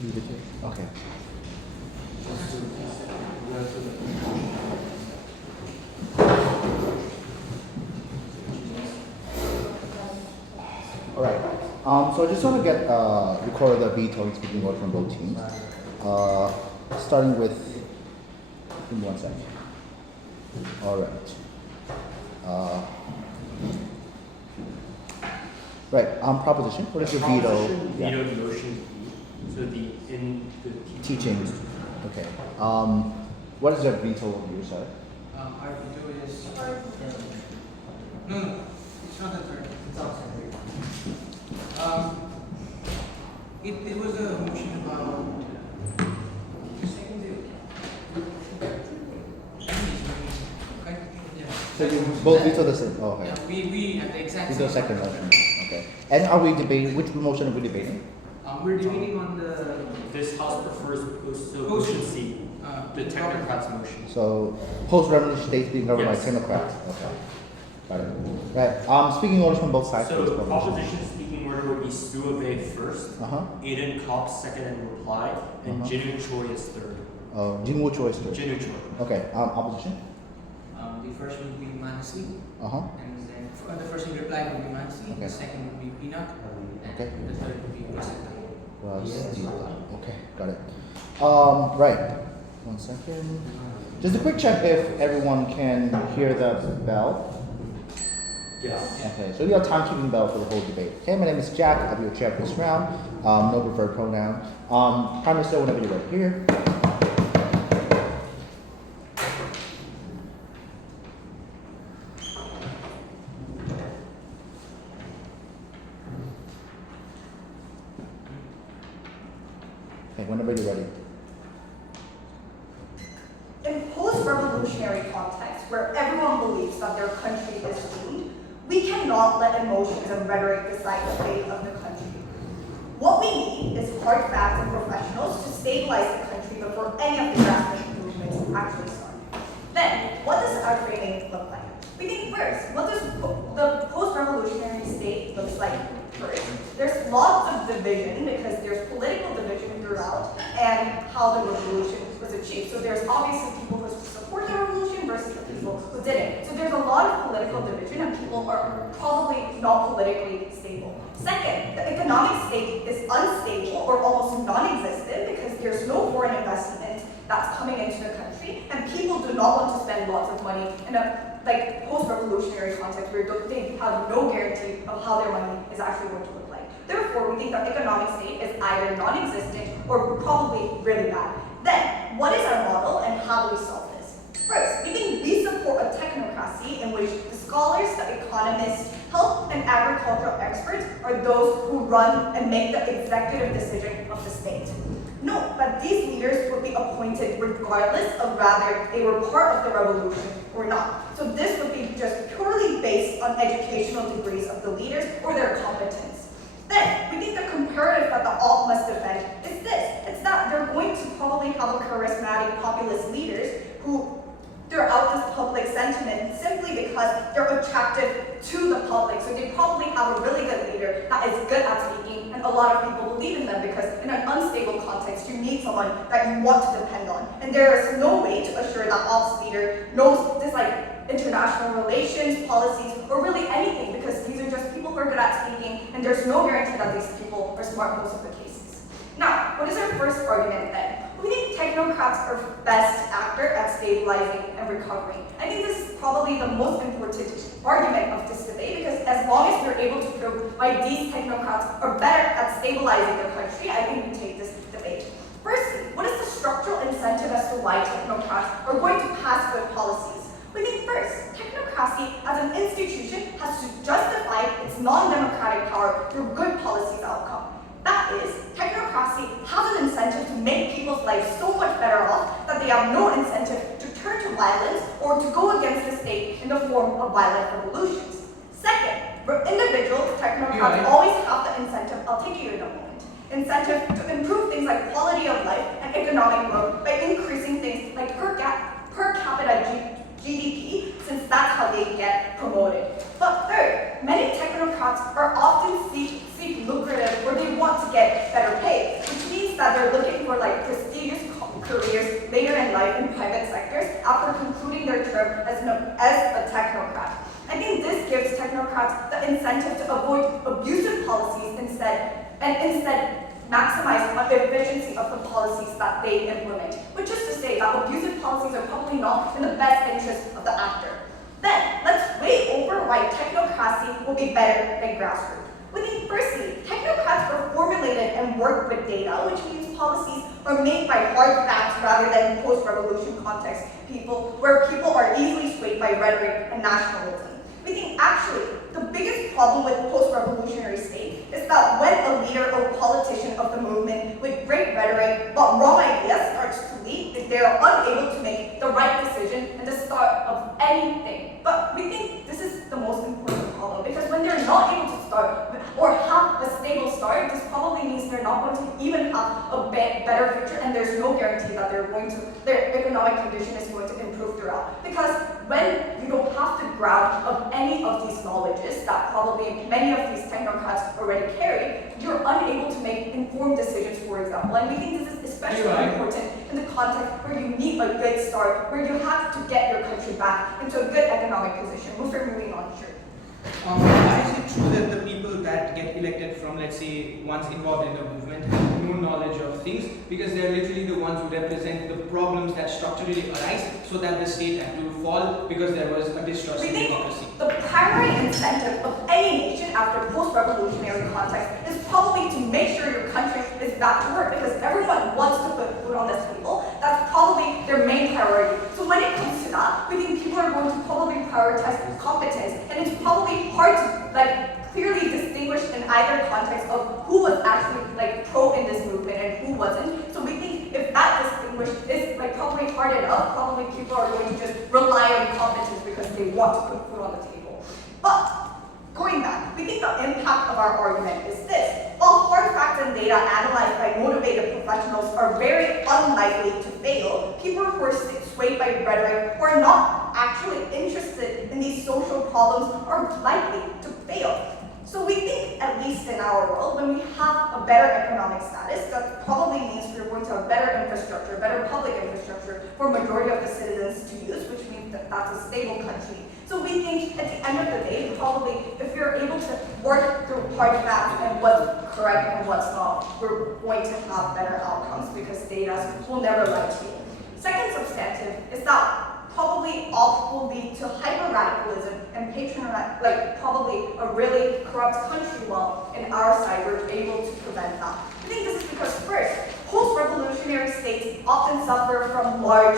Leave it here. Okay. All right. So I just want to get record the veto speaking word from both teams. Starting with, give me 1 second. All right. Right. Proposition. What is your veto? Veto motion B. So in the Teaching. Okay. What is your veto on your side? Our veto is no, it's not the third. It's outside. It was a motion about okay. Yeah. So you both veto the same. Oh, okay. Yeah, we at the exact Veto same second time. motion. Okay. And are we debating which motion are we debating? We're debating on the this house prefers Motion. motion C, the Robert. technocrats motion. So post-revolution states being governed Yes. by technocrats. Okay. Got it. Right. Speaking orders from both sides. So please, proposition. proposition speaking order would be Suabe first, Uh-huh. Aiden Cox second in reply, and Jinu Choi is third. Jinwoo choice. Jinu Choi. Okay. Opposition. the first would be Manasi, Uh-huh. and then the first in reply would be Manasi, Okay. the second would be Pinak, and Okay. the third would be Rosetta. Okay. Got it. Right. 1 second. Just a quick check if everyone can hear the bell. Yes. Okay, so we have timekeeping bell for the whole debate. Okay, my name is Jack. I'll be your chair for this round. No preferred pronoun. Prime Minister, whenever you're ready. Here. Okay, whenever you're ready. In post-revolutionary context, where everyone believes that their country is doomed, we cannot let emotions and rhetoric decide the fate of the country. What we need is hard facts and professionals to stabilize the country before any of the drastic movements actually start. Then, what does our framing look like? We think first, what does the post-revolutionary state looks like first? There's lots of division because there's political division throughout and how the revolution was achieved. So there's obviously people who support the revolution versus the people who didn't. So there's a lot of political division and people are probably not politically stable. Second, the economic state is unstable or almost non-existent because there's no foreign investment that's coming into the country and people do not want to spend lots of money in a post-revolutionary context where they have no guarantee of how their money is actually going to look like. Therefore, we think that economic state is either non-existent or probably really bad. Then, what is our model and how do we solve this? First, we think we support a technocracy in which the scholars, the economists, health and agricultural experts are those who run and make the executive decision of the state. Note that these leaders would be appointed regardless of whether they were part of the revolution or not. So this would be just purely based on educational degrees of the leaders or their competence. Then, we think the comparative that the alt must defend is this. It's that they're going to probably have a charismatic populist leaders who throughout this public sentiment simply because they're attractive to the public. So they probably have a really good leader that is good at speaking and a lot of people believe in them because in an unstable context, you need someone that you want to depend on. And there is no way to assure that ops leader knows this international relations, policies, or really anything because these are just people who are good at speaking and there's no guarantee that these people are smart most of the cases. Now, what is our first argument then? We think technocrats are best actor at stabilizing and recovering. I think this is probably the most important argument of this debate because as long as we're able to prove why these technocrats are better at stabilizing the country, I think we take this debate. Firstly, what is the structural incentive as to why technocrats are going to pass good policies? We think first, technocracy as an institution has to justify its non-democratic power through good policies outcome. That is, technocracy has an incentive to make people's lives so much better off that they have no incentive to turn to violence or to go against the state in the form of violent revolutions. Second, individual technocrats always have the incentive, I'll take you in a moment, incentive to improve things like quality of life and economic growth by increasing things like per capita GDP, since that's how they get promoted. But third, many technocrats are often seek lucrative or they want to get better pay, which means that they're are looking for like prestigious careers later in life in private sectors after concluding their term as a technocrat. I think this gives technocrats the incentive to avoid abusive policies instead maximize the efficiency of the policies that they implement, which is to say that abusive policies are probably not in the best interest of the actor. Then, let's weigh over why technocracy will be better than grassroots. We think firstly, technocrats are formulated and work with data, which means policies are made by hard facts rather than post-revolution context where people are easily swayed by rhetoric and nationalism. We think actually the biggest problem with post-revolutionary state is that when a leader or politician of the movement with great rhetoric but wrong ideas starts to lead, they are unable to make the right decision at the start of anything. But we think this is the most important problem because when they're not able to start or have a stable start, this probably means they're not going to even have a better future, and there's no guarantee that their economic condition is going to improve throughout. Because when you don't have the ground of any of these knowledges that probably many of these technocrats already carry, you're unable to make informed decisions, for example. And we think this is especially important in the context where you need a good start, where you have to get your country back into a good economic position. We're moving on, sure. Why is it true that the people that get elected from, let's say, once involved in the movement have no knowledge of things? Because they're literally the ones who represent the problems that structurally arise so that the state had to fall because there was a distrust in democracy. The primary incentive of any nation after post-revolutionary context is probably to make sure your country is back to work because everyone wants to put food on the table. That's probably their main priority. So when it comes to that, we think people are going to probably prioritize competence, and it's probably hard to clearly distinguish in either context of who was actually pro in this movement and who wasn't. So we think if that distinguish is probably hard enough, probably people are going to just rely on competence because they want to put food on the table. But going back, we think the impact of our argument is this. While hard facts and data analyzed by motivated professionals are very unlikely to fail, people who are swayed by rhetoric or are not actually interested in these social problems are likely to fail. So we think, at least in our world, when we have a better economic status, that probably means we're going to have better infrastructure, better public infrastructure for majority of the citizens to use, which means that that's a stable country. So we think at the end of the day, probably if you're able to work through hard facts and what's correct and what's not, we're going to have better outcomes because data will never lie to you. Second substantive is that probably all will lead to hyper-radicalism and probably a really corrupt country. Well, in our side, we're able to prevent that. I think this is because first, post-revolutionary states often suffer from large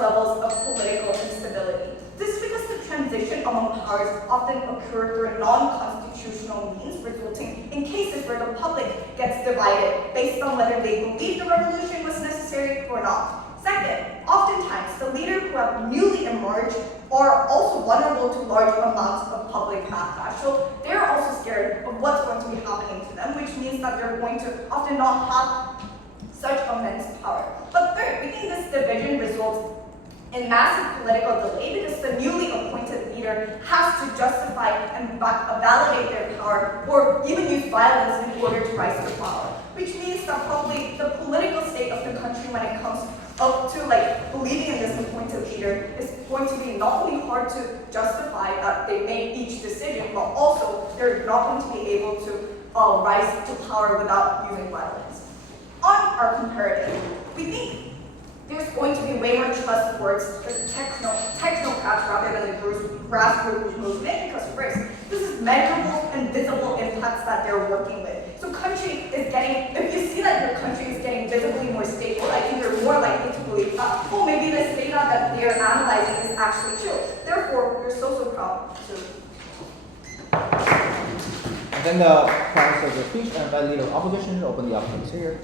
levels of political instability. This is because the transition among powers often occur through non-constitutional means, resulting in cases where the public gets divided based on whether they believe the revolution was necessary or not. Second, oftentimes the leaders who have newly emerged are also vulnerable to large amounts of public backlash. So they're also scared of what's going to be happening to them, which means that they're going to often not have such immense power. But third, we think this division results in massive political delay because the newly appointed leader has to justify and validate their power or even use violence in order to rise to power, which means that probably the political state of the country when it comes up to believing in this appointed leader is going to be not only hard to justify that they made each decision, but also they're not going to be able to rise to power without using violence. On our comparative, we think there's going to be way more trust towards the technocrats rather than the grassroots movement because first, this is measurable and visible impacts that they're working with. So country is getting, if you see that your country is getting visibly more stable, I think you're more likely to believe that, oh, maybe this data that they're analyzing is actually true. Therefore, you're so proud to. And then the Prime Minister of the speech and by leader of opposition open the opportunities here.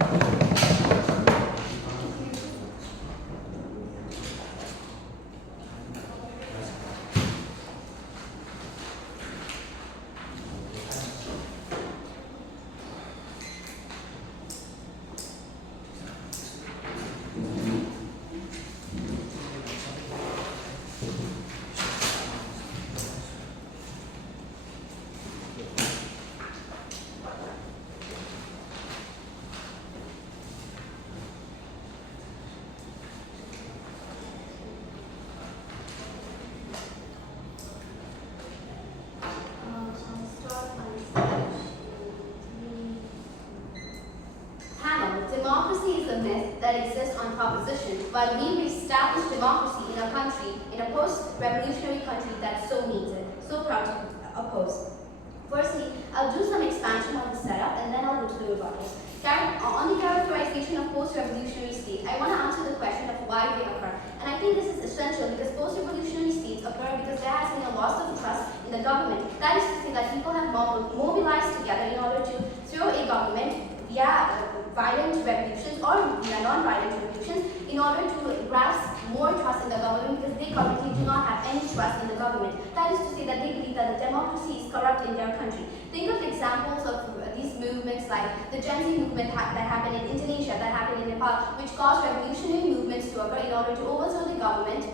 democracy is a myth that exists on proposition, while we reestablish democracy in a country, in a post-revolutionary country that so needs it, so proud to oppose. Firstly, I'll do some expansion of the setup and then I'll go to the rebuttals. On the characterization of post-revolutionary state, I want to answer the question of why they occur. And I think this is essential because post-revolutionary states occur because there has been a loss of trust in the government. That is to say that people have mobilized together in order to throw a government via violent revolutions or via non-violent revolutions in order to grasp more trust in the government because they currently do not have any trust in the government. That is to say that they believe that the democracy is corrupt in their country. Think of examples of these movements like the Gen Z movement that happened in Indonesia, that happened in Nepal, which caused revolutionary movements to occur in order to overthrow the government.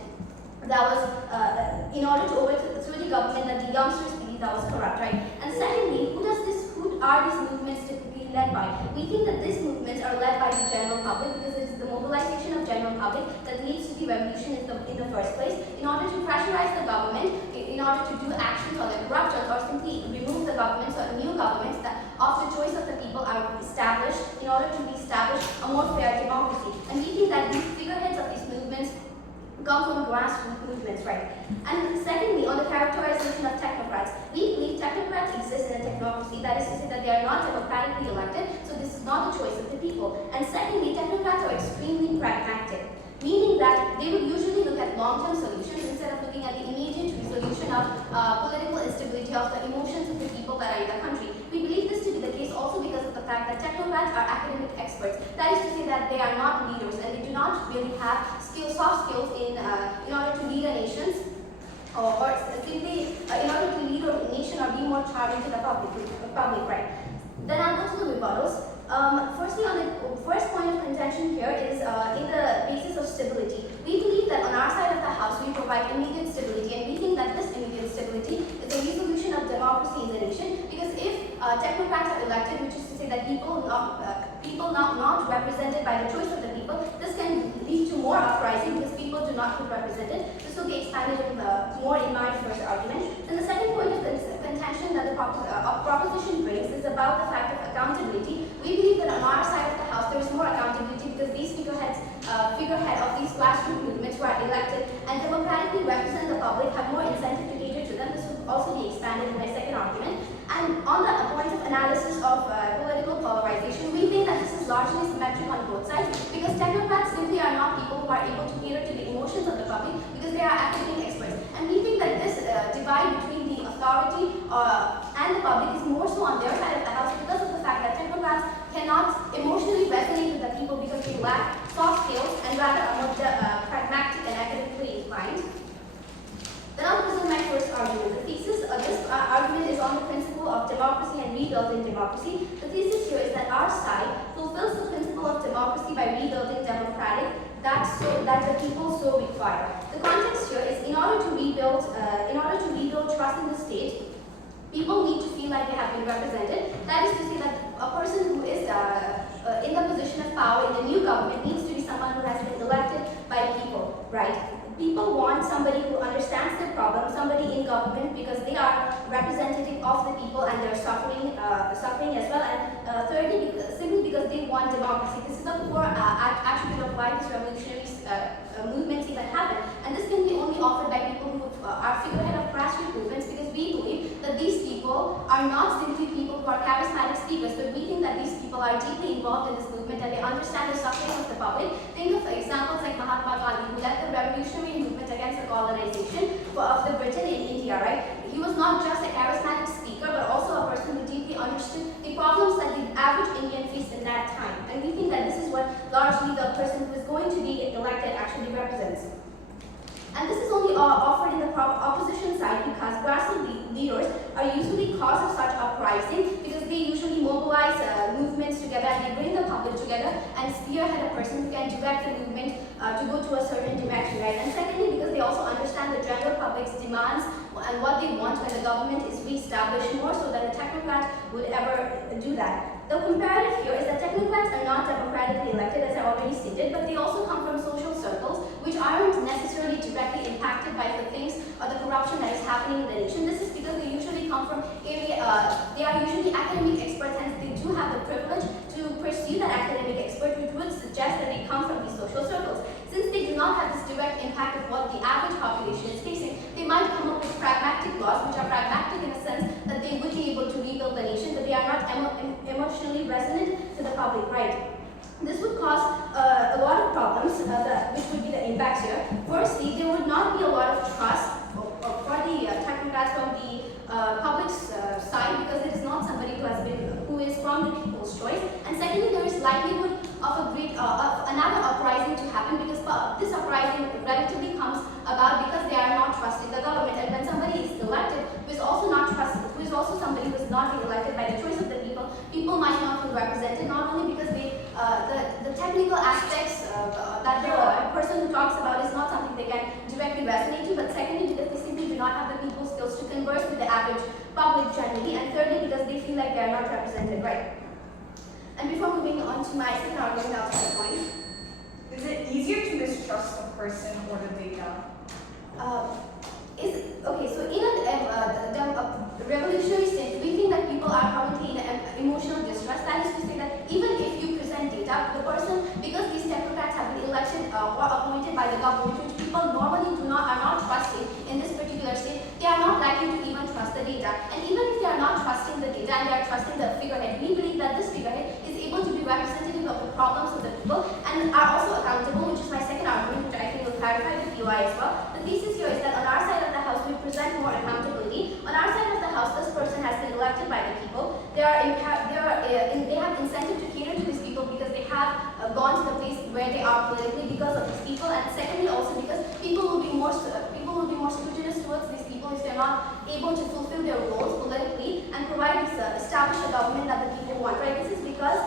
That was in order to overthrow the government that the youngsters believed that was corrupt, right? And secondly, who are these movements typically led by? We think that these movements are led by the general public because it is the mobilization of general public that leads to the revolution in the first place. In order to pressurize the government, in order to do actions or the corruption or simply remove the governments or new governments that of the choice of the people are established in order to establish a more fair democracy. And we think that these figureheads of these movements come from grassroots movements, right? And secondly, on the characterization of technocrats, we believe technocrats exist in a technocracy. That is to say that they are not democratically elected, so this is not the choice of the people. And secondly, technocrats are extremely pragmatic, meaning that they would usually look at long-term solutions instead of looking at the immediate resolution of political instability of the emotions of the people that are in the country. We believe this to be the case also because of the fact that technocrats are academic experts. That is to say that they are not leaders and they do not really have soft skills in order to lead a nation or simply in order to lead a nation or be more charming to the public, right? Then I'll go to the rebuttals. Firstly, on the first point of contention here is in the basis of stability. We believe that on our side of the house we provide immediate stability, and we think that this immediate stability is a resolution of democracy in the nation. Because if technocrats are elected, which is to say that people not represented by the choice of the people, this can lead to more uprising because people do not feel represented. This will be expanded more in my first argument. And the second point of contention that the proposition brings is about the fact of accountability. We believe that on our side of the house there is more accountability because these figurehead of these grassroots movements who are elected and democratically represent the public have more incentive to cater to them. This will also be expanded in my second argument. And on the point of analysis of political polarization, we think that this is largely symmetric on both sides because technocrats simply are not people who are able to cater to the emotions of the public because they are academic experts. And we think that this divide between the authority and the public is more so on their side of the house because of the fact that technocrats cannot emotionally resonate with the people because they lack soft skills and rather are more pragmatic and academically inclined. Then I'll present my first argument. The thesis of this argument is on the principle of democracy and rebuilding democracy. The thesis here is that our side fulfills the principle of democracy by rebuilding democratic that the people so require. The context here is in order to rebuild trust in the state, people need to feel like they have been represented. That is to say that a person who is in the position of power in the new government needs to be someone who has been elected by people, right? People want somebody who understands their problem, somebody in government because they are representative of the people and they're suffering as well. And thirdly, simply because they want democracy. This is a core attribute of why this revolutionary movements even happen. And this can be only offered by people who are figurehead of grassroots movements because we believe that these people are not simply people who are charismatic speakers, but we think that these people are deeply involved in this movement and they understand the suffering of the public. Think of examples like Mahatma Gandhi, who led the revolutionary movement against the colonization of the Britain in India, right? He was not just a charismatic speaker, but also a person who deeply understood the problems that the average Indian faced in that time. And we think that this is what largely the person who is going to be elected actually represents. And this is only offered in the opposition side because grassroots leaders are usually cause of such uprising because they usually mobilize movements together and they bring the public together and spearhead a person who can direct the movement to go to a certain direction, right? And secondly, because they also understand the general public's demands and what they want when the government is re-established more so that a technocrat would ever do that. The comparative here is that technocrats are not democratically elected, as I already stated, but they also come from social circles which aren't necessarily directly impacted by the things or the corruption that is happening in the nation. This is because they usually come from they are usually academic experts and they do have the privilege to pursue that academic expertise, public right. This would cause a lot of problems, which would be the impacts here. Firstly, there would not be a lot of trust for the technocrats from the public's side, because it is not somebody who is from the people's choice. And secondly, there is likelihood of another uprising to happen, because this uprising relatively comes about because they are not trusting the government. And when somebody is elected who is also not trusted, who is also somebody who is not being elected by the choice of the people, people might not feel represented, not only because the technical aspects that the person who talks about is not something they can directly resonate to, but secondly because they simply do not have the people skills to converse with the average public generally, and thirdly because they feel like they are not represented right. And before moving on to my second argument, I'll take a point. Is it easier to mistrust a person or the data? Okay, so in a revolutionary state, we think that people are currently in an emotional distress. That is to say that even if you present data, the person, because these technocrats have been elected or appointed by the government, which people normally are not trusting in this particular state, they are not likely to even trust the data. And even if they are not trusting the data and they are trusting the figurehead, we believe that this figurehead is able to be representative of the problems of the people and are also accountable, which is my second argument, which I think will clarify the POI as well. The thesis here is that on our side of the house, we present more accountability. On our side of the house, this person has been elected by the people. They have incentive to cater to these people because they have gone to the place where they are politically because of these people, and secondly also because people will be more scrutinous towards these people if they're not able to fulfill their roles politically and provide this establish a government that the people want. Right? This is because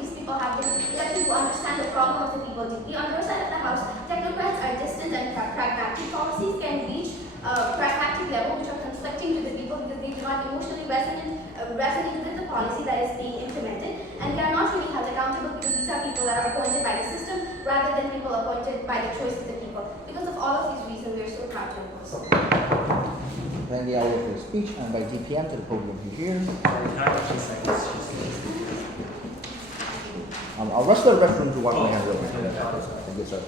these people have been elected to understand the problem of the people deeply. On your side of the house, technocrats are distant and pragmatic. Policies can reach pragmatic level which are conflicting to the people because they do not emotionally resonate with the policy that is being implemented, and they are not really held accountable because these are people that are appointed by the system rather than people appointed by the choice of the people. Because of all of these reasons, we are so proud to oppose. Then the hour for speech, and by DPM to the podium here. I'll rush to the restroom to wash my hands real quick. Thank you, sir.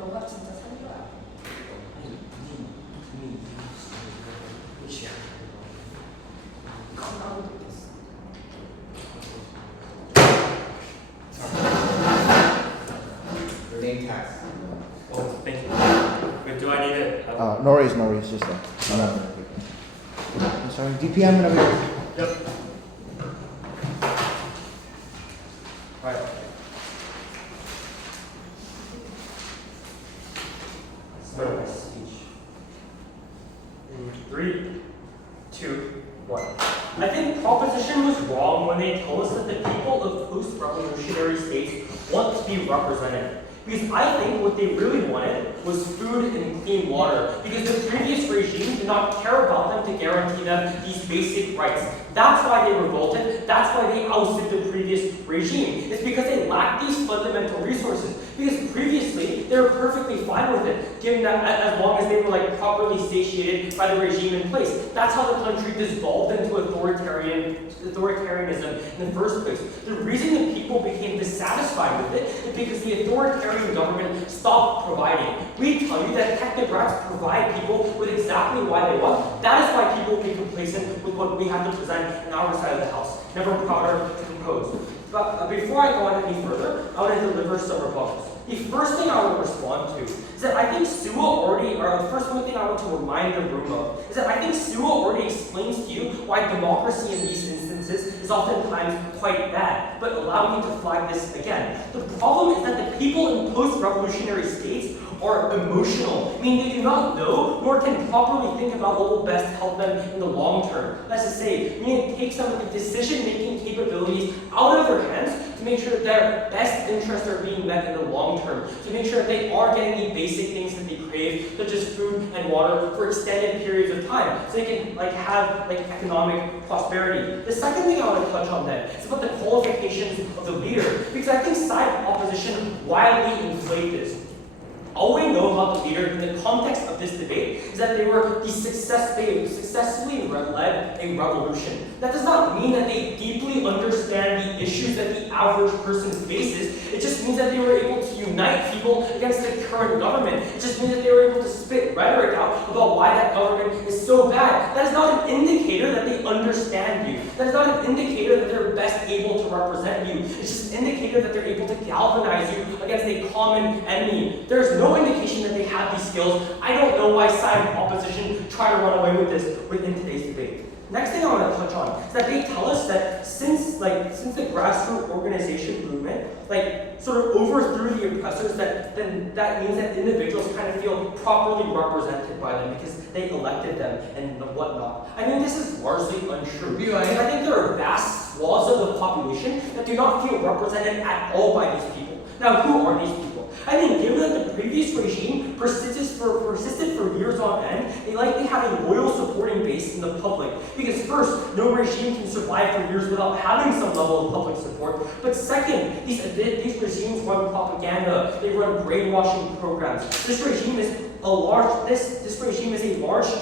너가 진짜 살려야 나도 느꼈어. Your name tags. Oh, thank you. Wait, do I need it? No worries, just I'm sorry, DPM whenever you're ready. Yep. Alright. Start my speech. In 3, 2, 1. I think proposition was wrong when they told us that the people of post-revolutionary states want to be represented. Because I think what they really wanted was food and clean water, because the previous regime did not care about them to guarantee them these basic rights. That's why they revolted, that's why they ousted the previous regime. It's because they lacked these fundamental resources. Because previously, they were perfectly fine with it, given that as long as they were like properly satiated by the regime in place. That's how the country dissolved into authoritarianism in the first place. The reason that people became dissatisfied with it is because the authoritarian government stopped providing. We tell you that technocrats provide people with exactly why they want. That is why people will be complacent with what we have to present in our side of the house. Never prouder to propose. But before I go on any further, I want to deliver some rebuttals. The first thing I would respond to is that I think Sua already, or the first one thing I want to remind the room of, is that I think Sua already explains to you why democracy in these instances is oftentimes quite bad. But allow me to flag this again. The problem is that the people in post-revolutionary states are emotional, meaning they do not know nor can properly think about what will best help them in the long term. That's to say, meaning it takes some of the decision-making capabilities out of their hands to make sure that their best interests are being met in the long term, to make sure that they are getting the basic things that they crave, such as food and water, for extended periods of time, so they can have economic prosperity. The second thing I want to touch on then is about the qualifications of the leader, because I think side opposition wildly inflate this. All we know about the leader in the context of this debate is that they successfully led a revolution. That does not mean that they deeply understand the issues that the average person faces. It just means that they were able to unite people against the current government. It just means that they were able to spit rhetoric out about why that government is so bad. That is not an indicator that they understand you. That is not an indicator that they're best able to represent you. It's just an indicator that they're able to galvanize you against a common enemy. There's no indication that they have these skills. I don't know why side opposition try to run away with this within today's debate. Next thing I want to touch on is that they tell us that since the grassroots organization movement sort of overthrew the oppressors, then that means that individuals kind of feel properly represented by them because they elected them and whatnot. I mean, this is largely untrue. I think there are vast swaths of the population that do not feel represented at all by these people. Now, who are these people? I think given that the previous regime persisted for years on end, they likely have a loyal supporting base in the public. Because first, no regime can survive for years without having some level of public support. But second, these regimes run propaganda, they run brainwashing programs. This regime is a large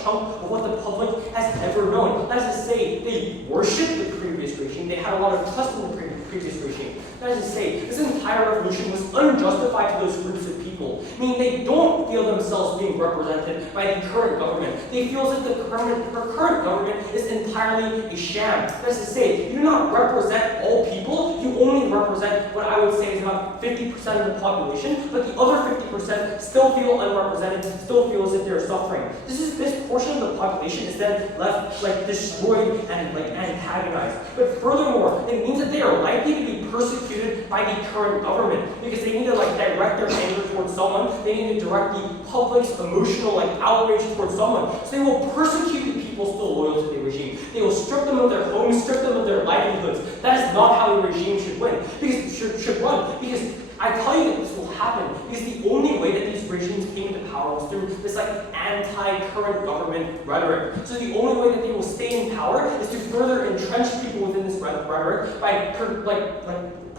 chunk of what the public has ever known. That is to say, they worship the previous regime, they had a lot of trust in the previous regime. That is to say, this entire revolution was unjustified to those groups of people, meaning they don't feel themselves being represented by the current government. They feel that the current government is entirely a sham. That is to say, you do not represent all people, you only represent what I would say is about 50% of the population, but the other 50% still feel unrepresented, still feel as if they're suffering. This portion of the population is then left destroyed and antagonized. But furthermore, it means that they are likely to be persecuted by the current government because they need to direct their anger towards someone. They need to direct the public's emotional outrage towards someone. So they will persecute the people still loyal to the regime. They will strip them of their homes, strip them of their livelihoods. That is not how a regime should win. Because should run. Because I tell you that this will happen because the only way that these regimes came into power was through this anti-current government rhetoric. So the only way that they will stay in power is to further entrench people within this rhetoric by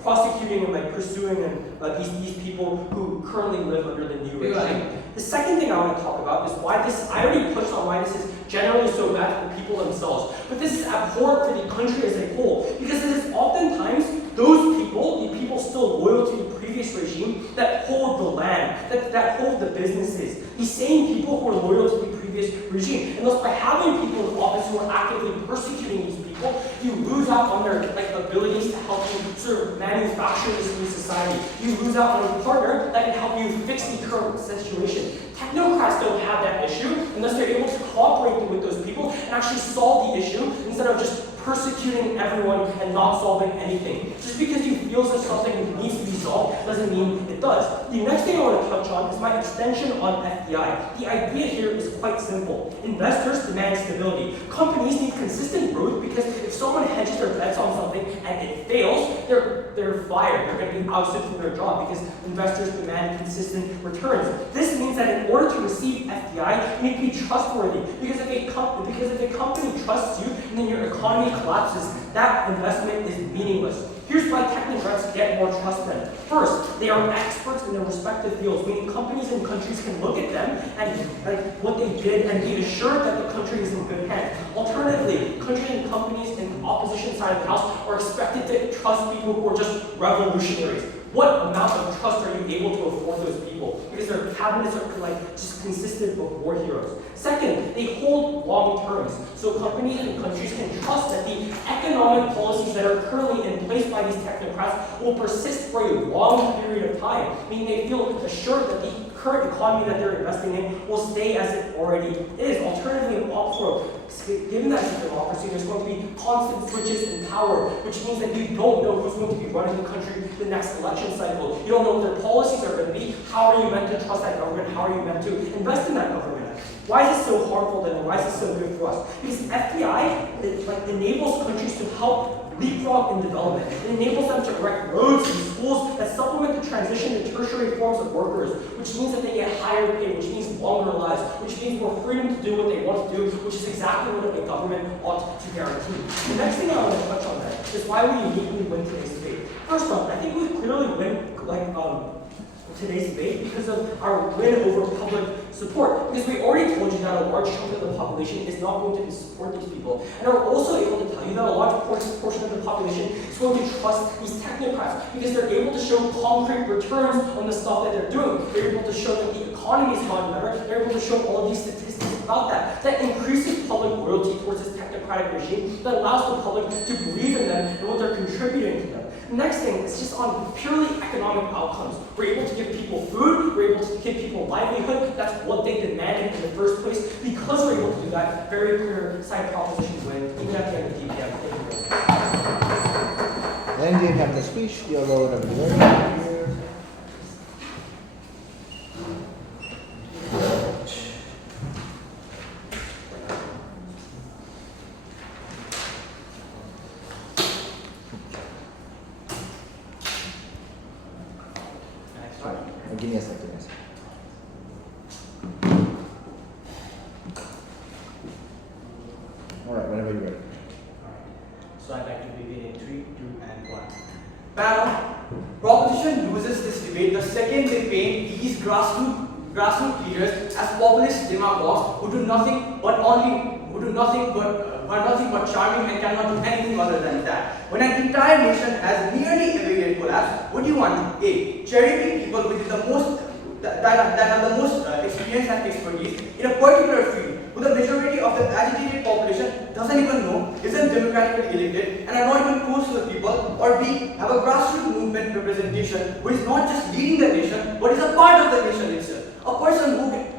prosecuting and pursuing these people who currently live under the new regime. The second thing I want to talk about is why this, I already touched on why this is generally so bad for the people themselves, but this is abhorrent for the country as a whole, because it is oftentimes those people, the people still loyal to the previous regime, that hold the land, that hold the businesses, the same people who are loyal to the previous regime. And thus by having people in office who are actively persecuting these people, you lose out on their abilities to help you sort of manufacture this new society. You lose out on a partner that can help you fix the current situation. Technocrats don't have that issue unless they're able to cooperate with those people and actually solve the issue instead of just persecuting everyone and not solving anything. Just because you feel that something needs to be solved doesn't mean it does. The next thing I want to touch on is my extension on FDI. The idea here is quite simple. Investors demand stability. Companies need consistent growth because if someone hedges their bets on something and it fails, they're fired. They're going to be ousted from their job because investors demand consistent returns. This means that in order to receive FDI, you need to be trustworthy. Because if a company trusts you and then your economy collapses, that investment is meaningless. Here's why technocrats get more trust then. First, they are experts in their respective fields, meaning companies and countries can look at them and what they did and be assured that the country is in good hands. Alternatively, countries and companies in the opposition side of the house are expected to trust people who are just revolutionaries. What amount of trust are you able to afford those people? Because their cabinets are just consistent of war heroes. Second, they hold long terms. So companies and countries can trust that the economic policies that are currently in place by these technocrats will persist for a long period of time. Meaning they feel assured that the current economy that they're investing in will stay as it already is. Alternatively, given that it's a democracy, there's going to be constant switches in power, which means that you don't know who's going to be running the country the next election cycle. You don't know what their policies are going to be. How are you meant to trust that government? How are you meant to invest in that government? Why is this so harmful then, and why is this so good for us? Because FDI enables countries to help leapfrog in development. It enables them to erect roads and schools that supplement the transition to tertiary forms of workers, which means that they get higher pay, which means longer lives, which means more freedom to do what they want to do, which is exactly what a government ought to guarantee. The next thing I want to touch on then is why we uniquely win today's debate. First off, I think we clearly win today's debate because of our win over public support. Because we already told you that a large chunk of the population is not going to support these people. And are also able to tell you that a large portion of the population is going to trust these technocrats because they're able to show concrete returns on the stuff that they're doing. They're able to show that the economy is gotten better. They're able to show all of these statistics about that. That increases public loyalty towards this technocratic regime that allows the public to believe in them and what they're contributing to them. The next thing is just on purely economic outcomes. We're able to give people food, we're able to give people livelihood. That's what they demanded in the first place. Because we're able to do that, very clear side proposition win, even at the end of DPM. Thank you very much. Then you have the speech, your Lord of the Lord. Give me a second. Alright, whenever you're ready. So I'd like to begin in 3, 2, and 1. Panel, proposition loses this debate the second they paint these grassroots leaders as populist demagogues who do nothing but charming and cannot do anything other than that. When an entire nation has nearly evaded collapse, would you want to A. cherry pick people with the most that have the most experience and expertise in a particular field, who the majority of the agitated population doesn't even know, isn't democratically elected, and are not even close to the people, or B. have a grassroots movement representation who is not just leading the nation, but is a part of the nation itself. A person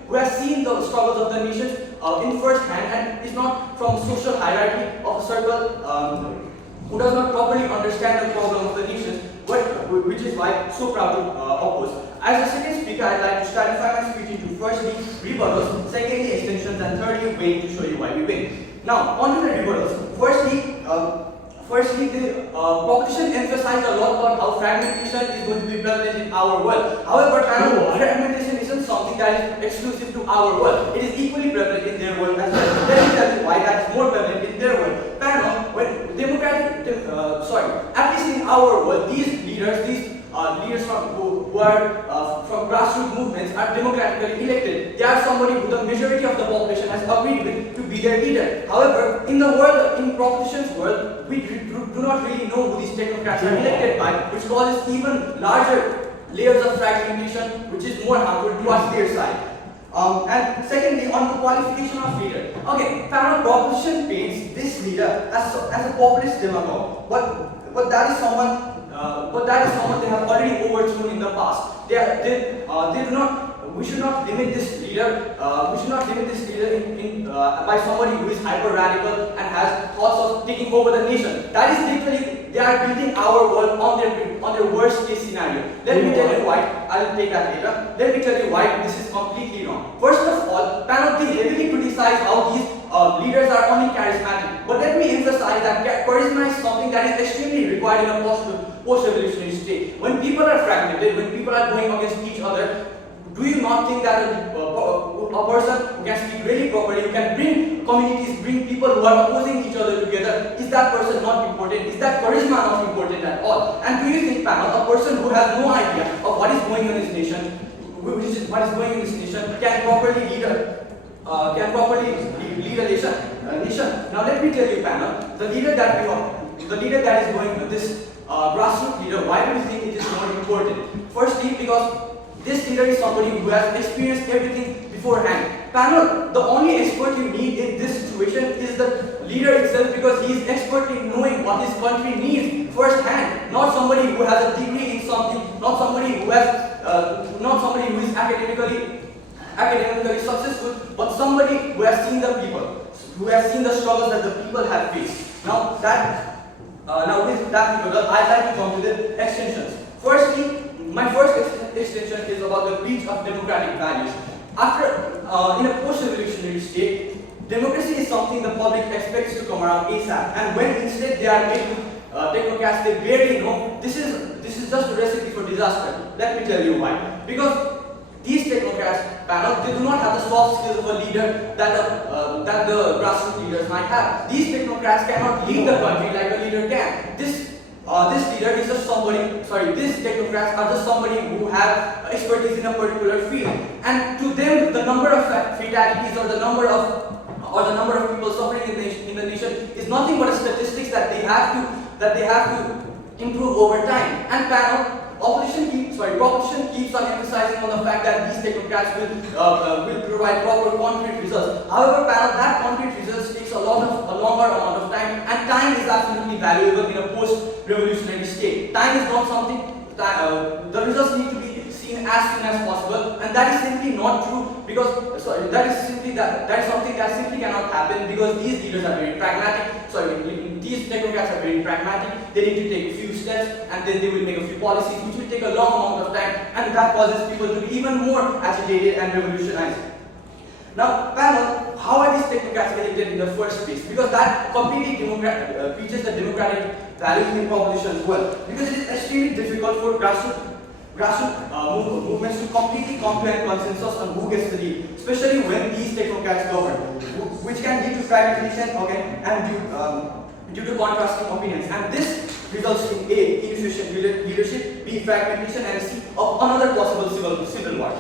who has seen the struggles of the nation in first hand and is not from social hierarchy of a circle, who does not properly understand the problem of the nation, which is why so proud to oppose. As a second speaker, I'd like to stratify my speech into firstly rebuttals, secondly extensions, and thirdly way to show you why we win. Now, on to the rebuttals. Firstly, the proposition emphasized a lot about how fragmentation is going to be prevalent in our world. However, fragmentation isn't something that is exclusive to our world. It is equally prevalent in their world as well. Let me tell you why that is more prevalent in their world. When at least in our world, these leaders who are from grassroots movements are democratically elected. They are somebody who the majority of the population has agreed with to be their leader. However, in proposition's world, we do not really know who these technocrats are elected by, which causes even larger layers of fragmentation, which is more harmful towards their side. And secondly, on the qualification of leader. Okay, panel proposition paints this leader as a populist demagogue, but that is someone they have already overthrown in the past. We should not limit this leader. By somebody who is hyper radical and has thoughts of taking over the nation. That is literally they are building our world on their worst case scenario. Let me tell you why. I will take that later. Let me tell you why this is completely wrong. First of all, panel they heavily criticize how these leaders are only charismatic. But let me emphasize that charisma is something that is extremely required in a post-revolutionary state. When people are fragmented, when people are going against each other, do you not think that a person who can speak really properly, who can bring communities, bring people who are opposing each other together, is that person not important? Is that charisma not important at all? And do you think, panel, a person who has no idea of what is going on in his nation, can properly lead a nation? Now let me tell you, panel, the leader that is going, this grassroots leader, why do you think it is more important? Firstly, because this leader is somebody who has experienced everything beforehand. Panel, the only expert you need in this situation is the leader itself, because he is expert in knowing what his country needs firsthand. Not somebody who has a degree in something, not somebody who is academically successful, but somebody who has seen the people, who has seen the struggles that the people have faced. Now with that, I'd like to come to the extensions. Firstly, my first extension is about the breach of democratic values. In a post-revolutionary state, democracy is something the public expects to come around ASAP, and when instead they are made technocrats, they barely know this is just a recipe for disaster. Let me tell you why. Because these technocrats, panel, they do not have the soft skills of a leader that the grassroots leaders might have. These technocrats cannot lead the country like a leader can. This leader is just these technocrats are just somebody who have expertise in a particular field, and to them the number of fatalities or the number of people suffering in the nation is nothing but a statistics that they have to improve over time. And panel, proposition keeps on emphasizing on the fact that these technocrats will provide proper concrete results. However, panel, that concrete results takes a longer amount of time, and time is absolutely valuable in a post-revolutionary state. Time is not something. The results need to be seen as soon as possible, and that is simply not true, because that is something that simply cannot happen, because these leaders are very pragmatic. These technocrats are very pragmatic. They need to take a few steps, and then they will make a few policies which will take a long amount of time, and that causes people to be even more agitated and revolutionized. Now, panel, how are these technocrats elected in the first place? Because that completely preaches the democratic values in proposition as well. Because it is extremely difficult for grassroots movements to completely come to a consensus on who gets the lead, especially when these technocrats govern, which can lead to fragmentation, and due to contrasting opinions. And this results in A, inefficient leadership, B, fragmentation, and C, of another possible civil war.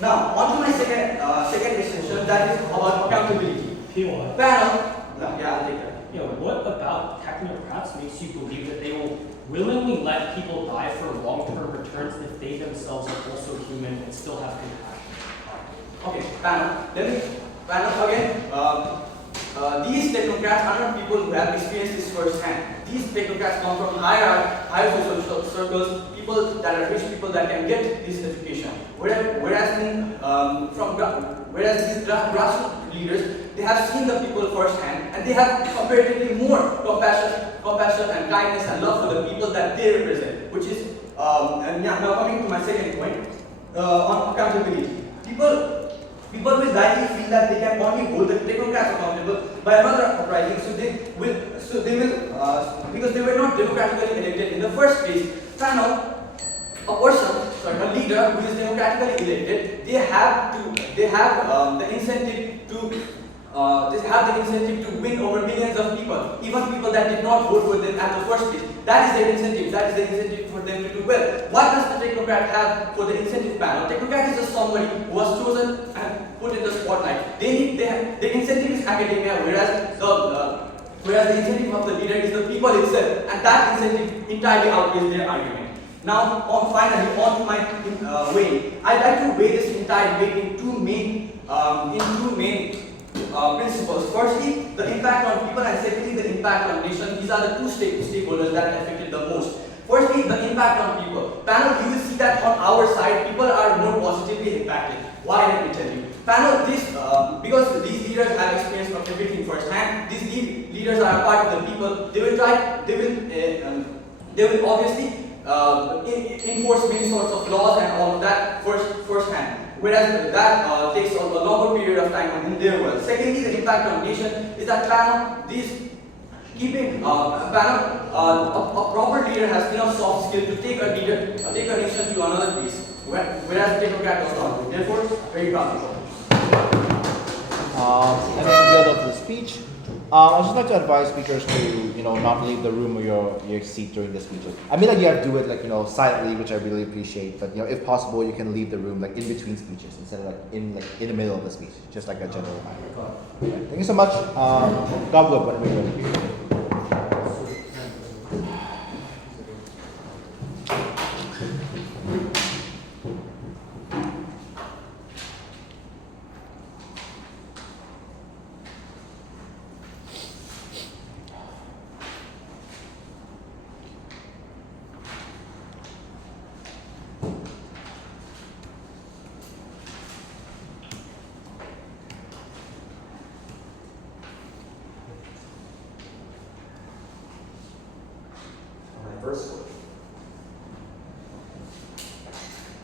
Now, on to my second extension, that is about accountability. P1. Panel, I'll take that. What about technocrats makes you believe that they will willingly let people die for long-term returns if they themselves are also human and still have compassion? Okay, panel again. These technocrats are not people who have experienced this firsthand. These technocrats come from higher social circles, people that are rich people that can get this education. Whereas these grassroots leaders, they have seen the people firsthand, and they have comparatively more compassion and kindness and love for the people that they represent. Which is now coming to my second point on accountability. People will likely feel that they can only hold the technocrats accountable by another uprising, because they were not democratically elected in the first place. Panel, a leader who is democratically elected, they have the incentive to win over millions of people, even people that did not vote for them at the first place. That is their incentive. That is the incentive for them to do well. What does the technocrat have for the incentive panel? Technocrat is just somebody who was chosen and put in the spotlight. The incentive is academia, whereas the incentive of the leader is the people itself, and that incentive entirely outweighs their argument. Now, finally, on to my weighing. I'd like to weigh this entire debate in two main principles. Firstly, the impact on people, and secondly, the impact on nation. These are the two stakeholders that are affected the most. Firstly, the impact on people. Panel, you will see that on our side, people are more positively impacted. Why? Let me tell you. Panel, because these leaders have experience of everything firsthand. These leaders are a part of the people. They will obviously enforce many sorts of laws and all of that firsthand. Whereas that takes a longer period of time in their world. Secondly, the impact on nation is that panel, a proper leader has enough soft skill to take a nation to another place, whereas the technocrat does not. Therefore, very practical. And then the other of the speech. I'd just like to advise speakers to, not leave the room or your seat during the speeches. I mean, like you have to do it like, silently, which I really appreciate. But if possible, you can leave the room like in between speeches instead of in the middle of the speech, just like a general reminder. Okay, thank you so much. God willing, what are we going to do? First one.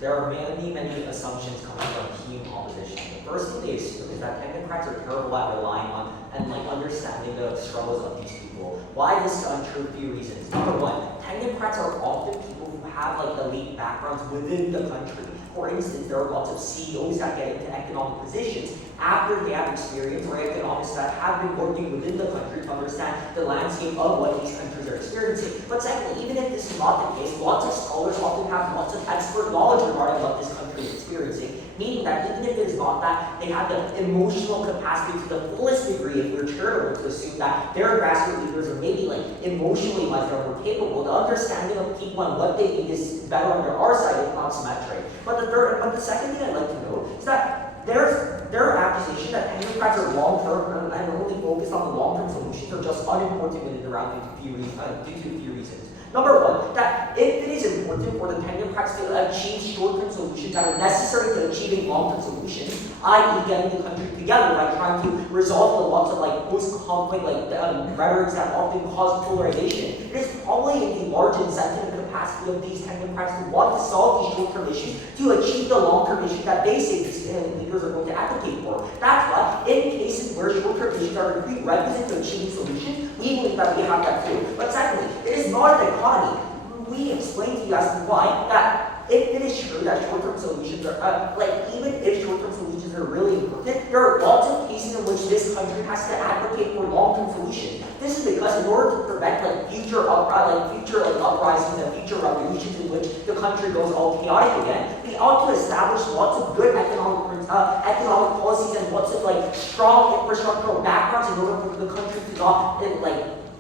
There are many assumptions coming from team opposition. The first thing they assume is that technocrats are terrible at relying on and understanding the struggles of these people. Why this is untrue? A few reasons. Number one, technocrats are often people who have elite backgrounds within the country. For instance, there are lots of CEOs that get into economic positions after they have experience, or economists that have been working within the country to understand the landscape of what these countries are experiencing. But secondly, even if this is not the case, lots of scholars often have lots of expert knowledge regarding what this country is experiencing, meaning that even if it is not that, they have the emotional capacity to the fullest degree, if we're charitable to assume that their grassroots leaders are maybe emotionally wise, they're more capable. The understanding of people and what they need is better on our side, if not symmetric. But the second thing I'd like to know is that their accusation that technocrats are long-term and only focused on the long-term solutions are just unimportant within the round due to a few reasons. Number one, that if it is important for the technocrats to achieve short-term solutions that are necessary to achieving long-term solutions, i.e. getting the country together, trying to resolve the lots of post-conflict rhetorics that often cause polarization, it is probably in the large incentive and capacity of these technocrats to want to solve these short-term issues to achieve the long-term issues that they say these leaders are going to advocate for. That's why, in cases where short-term issues are a prerequisite to achieving solutions, we believe that we have that too. But secondly, it is not an economy. We explained to you as to why that if it is true that short-term solutions are, even if short-term solutions are really important, there are lots of cases in which this country has to advocate for long-term solutions. This is because in order to prevent future uprisings and future revolutions in which the country goes all chaotic again, we ought to establish lots of good economic policies and lots of strong infrastructural backgrounds in order for the country to not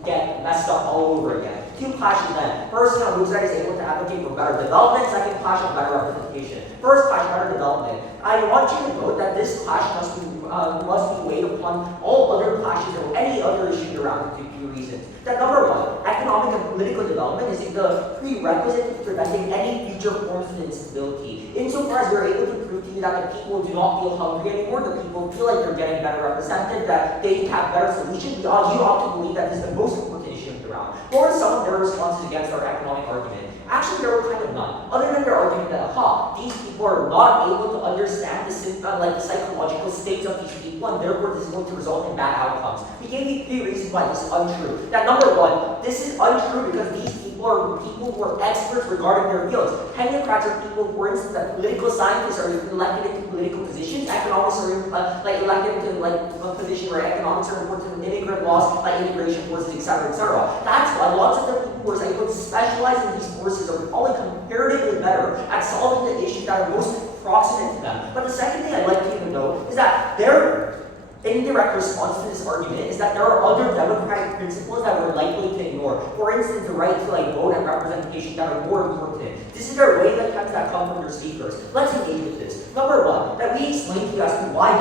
get messed up all over again. Two clashes then. First, who's that is able to advocate for better development. Second, clash on better representation. First, clash better development. I want you to note that this clash must be weighed upon all other clashes or any other issue around for two reasons. That number one, economic and political development is the prerequisite to preventing any future forms of instability. Insofar as we're able to prove to you that the people do not feel hungry anymore, the people feel like they're getting better represented, that they have better solutions, you ought to believe that this is the most important issue in the round. What are some of their responses against our economic argument? Actually, there were kind of none. Other than their argument that, these people are not able to understand the psychological states of these people, and therefore this is going to result in bad outcomes. We gave you 3 reasons why this is untrue. That number one, this is untrue because these people are people who are experts regarding their fields. Technocrats are people, for instance, that political scientists are elected into political positions. Economists are elected into a position where economics are important to immigrant laws, immigration forces, etc., etc. That's why lots of the people who are able to specialize in these forces are probably comparatively better at solving the issues that are most proximate to them. But the second thing I'd like you to know is that their indirect response to this argument is that there are other democratic principles that we're likely to ignore. For instance, the right to vote and representation that are more important. This is their way that come from their speakers. Let's engage with this. Number one, that we explain to you as to why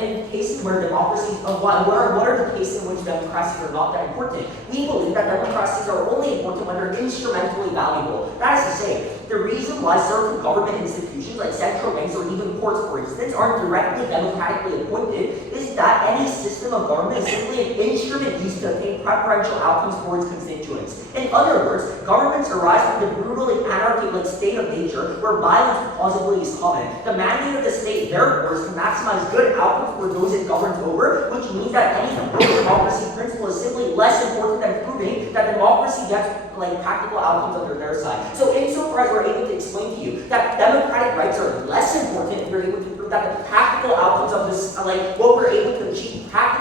in cases where democracies, what are the cases in which democracies are not that important. We believe that democracies are only important when they're instrumentally valuable. That is to say, the reason why certain government institutions like central banks or even courts, for instance, aren't directly democratically appointed is that any system of government is simply an instrument used to obtain preferential outcomes for its constituents. In other words, governments arise from the brutally anarchy-like state of nature where violence plausibly is common. The mandate of the state, therefore, is to maximize good outcomes for those it governs over, which means that any pro-democracy principle is simply less important than proving that democracy gets practical outcomes under their side. So insofar as we're able to explain to you that democratic rights are less important, we're able to prove that the practical outcomes of this, what we're able to achieve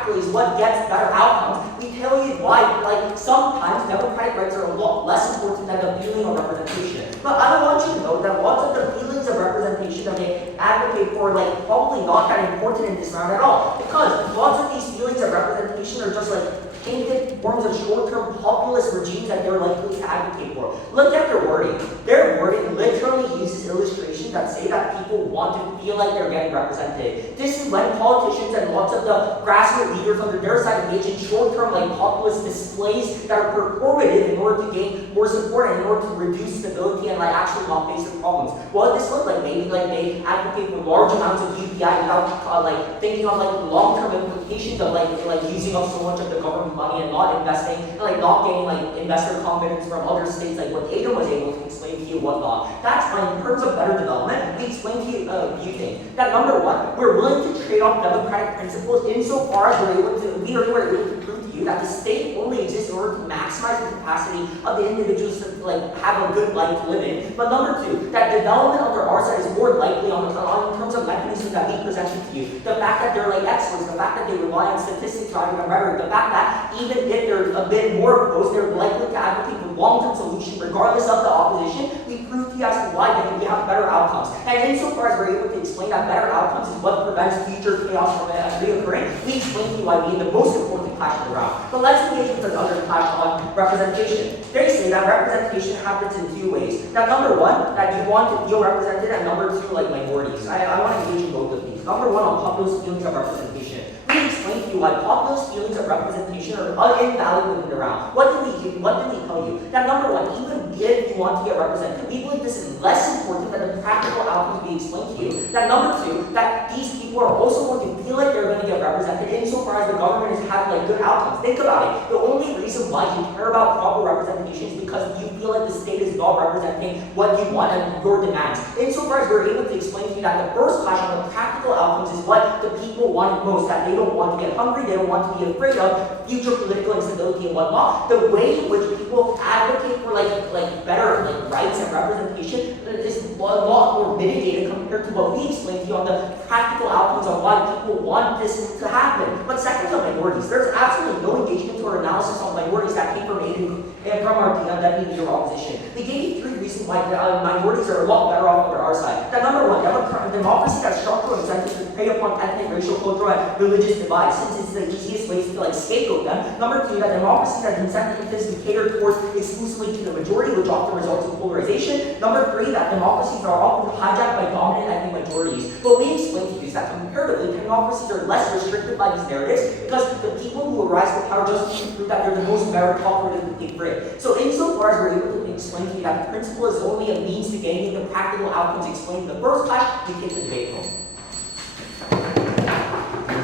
practically is what gets better outcomes. We tell you why, like sometimes democratic rights are a lot less important than the feeling of representation. But I want you to know that lots of the feelings of representation that they advocate for, like probably not that important in this round at all. Because lots of these feelings of representation are just like painted forms of short-term populist regimes that they're likely to advocate for. Look at their wording. Their wording literally uses illustrations that say that people want to feel like they're getting represented. This is when politicians and lots of the grassroots leaders under their side engage in short-term like populist displays that are performative in order to gain more support and in order to reduce stability and like actually not face the problems. What does this look like? Maybe like they advocate for large amounts of UPI without like thinking on like the long-term implications of like using up so much of the government money and not investing and like not gaining like investor confidence from other states like what Adam was able to explain to you whatnot. That's why in terms of better development, we explain to you a few things. That number one, we're willing to trade off democratic principles insofar as we are able to prove to you that the state only exists in order to maximize the capacity of the individuals to like have a good life to live in. But number two, that development under our side is more likely on in terms of mechanisms that we presented to you. The fact that they're like experts, the fact that they rely on statistics rather than rhetoric, the fact that even if they're a bit more opposed, they're likely to advocate for long-term solution regardless of the opposition. We prove to you as to why we have better outcomes. And insofar as we're able to explain that better outcomes is what prevents future chaos from reoccurring, we explain to you why we need the most important clash in the round. But let's engage with another clash on representation. They say that representation happens in two ways. That number one, that you want to feel represented, and number two, like minorities. I want to engage in both of these. Number one, on populist feelings of representation. We explain to you why populist feelings of representation are invalid within the round. What did we tell you? That number one, even if you want to get represented, we believe this is less important than the practical outcomes we explained to you. That number two, that these people are also going to feel like they're going to get represented insofar as the government is having like good outcomes. Think about it. The only reason why you care about proper representation is because you feel like the state is not representing what you want and your demands. Insofar as we're able to explain to you that the first clash on the practical outcomes is what the people want most, that they don't want to get hungry, they don't want to be afraid of future political instability and whatnot. The way in which people advocate for like better like rights and representation is a lot more mitigated compared to what we explained to you on the practical outcomes on why people want this to happen. But second on minorities, there's absolutely no engagement or analysis on minorities that came from Aiden and from our deputy leader opposition. We gave you three reasons why minorities are a lot better off under our side. That number one, democracy has structural incentives to prey upon ethnic, racial, cultural, and religious divides, since it's the easiest way to like scapegoat them. Number two, that democracy has incentives to cater towards exclusively to the majority, which often results in polarization. Number three, that democracies are often hijacked by dominant ethnic majorities. What we explain to you is that comparatively, democracies are less restricted by these narratives because the people who rise to power just need to prove that they're the most meritocratically free. So insofar as we're able to explain to you that the principle is only a means to gaining the practical outcomes explained in the first class, we get the debate home.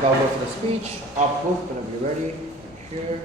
I'll go for the speech. Up, whenever you're ready. Here.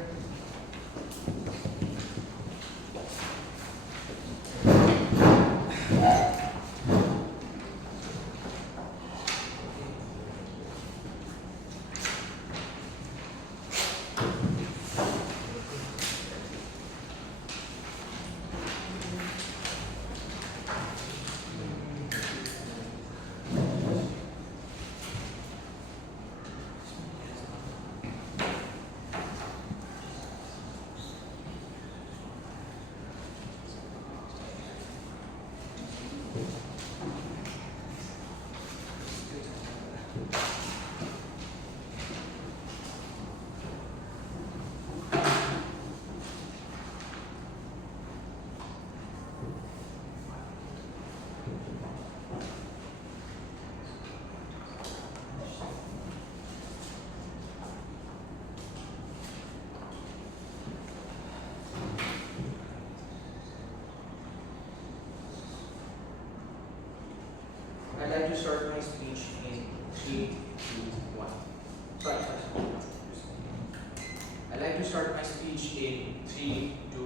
I'd like to start my speech in 3, 2, 1. Sorry. I'd like to start my speech in 3, 2,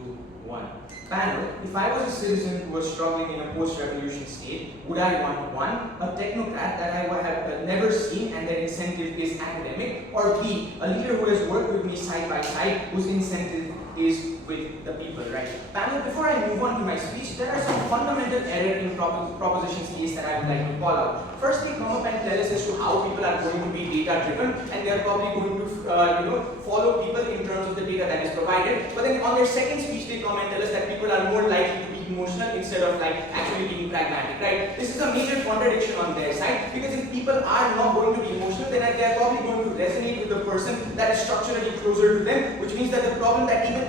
1. Panel, if I was a citizen who was struggling in a post-revolution state, would I want 1, a technocrat that I would have never seen and their incentive is academic, or B, a leader who has worked with me side by side whose incentive is with the people, right? Panel, before I move on to my speech, there are some fundamental errors in proposition's case that I would like to call out. First, they come up and tell us as to how people are going to be data-driven, and they are probably going to follow people in terms of the data that is provided. But then on their second speech, they come and tell us that people are more likely to be emotional instead of like actually being pragmatic, right? This is a major contradiction on their side, because if people are not going to be emotional, then they are probably going to resonate with the person that is structurally closer to them, which means that the problem that even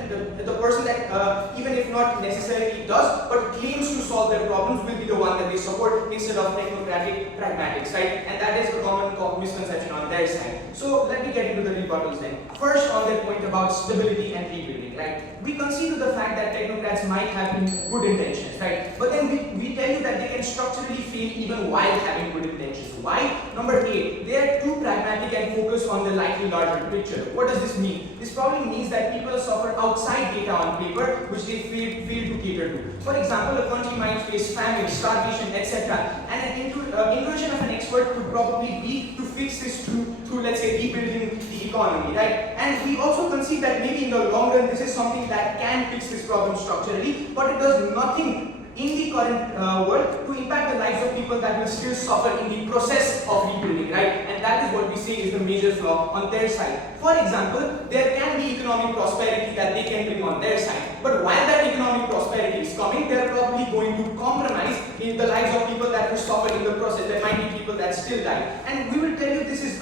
the person that even if not necessarily does, but claims to solve their problems will be the one that they support instead of technocratic pragmatics, right? And that is a common misconception on their side. So let me get into the rebuttals then. First, on their point about stability and rebuilding, right? We concede to the fact that technocrats might have good intentions, right? But then we tell you that they can structurally fail even while having good intentions. Why? Number 8, they are too pragmatic and focused on the likely larger picture. What does this mean? This probably means that people suffer outside data on paper, which they fail to cater to. For example, a country might face famine, starvation, etc. And an inversion of an expert could probably be to fix this through let's say, rebuilding the economy, right? And we also concede that maybe in the long run, this is something that can fix this problem structurally, but it does nothing in the current world to impact the lives of people that will still suffer in the process of rebuilding, right? And that is what we say is the major flaw on their side. For example, there can be economic prosperity that they can bring on their side, but while that economic prosperity is coming, they are probably going to compromise in the lives of people that will suffer in the process. There might be people that still die. And we will tell you this is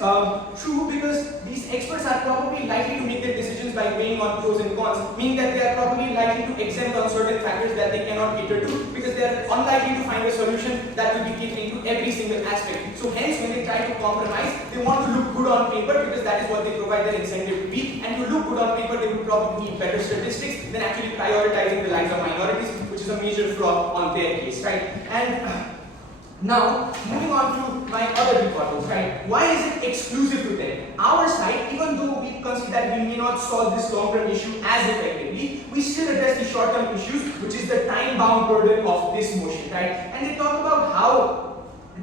true because these experts are probably likely to make their decisions by weighing on pros and cons, meaning that they are probably likely to exempt on certain factors that they cannot cater to, because they are unlikely to find a solution that will be catering to every single aspect. So hence, when they try to compromise, they want to look good on paper because that is what they provide their incentive to be. And to look good on paper, they would probably need better statistics than actually prioritizing the lives of minorities, which is a major flaw on their case, right? And now, moving on to my other rebuttals, right? Why is it exclusive to them? Our side, even though we consider that we may not solve this long-term issue as effectively, we still address the short-term issues, which is the time-bound burden of this motion, right? And they talk about how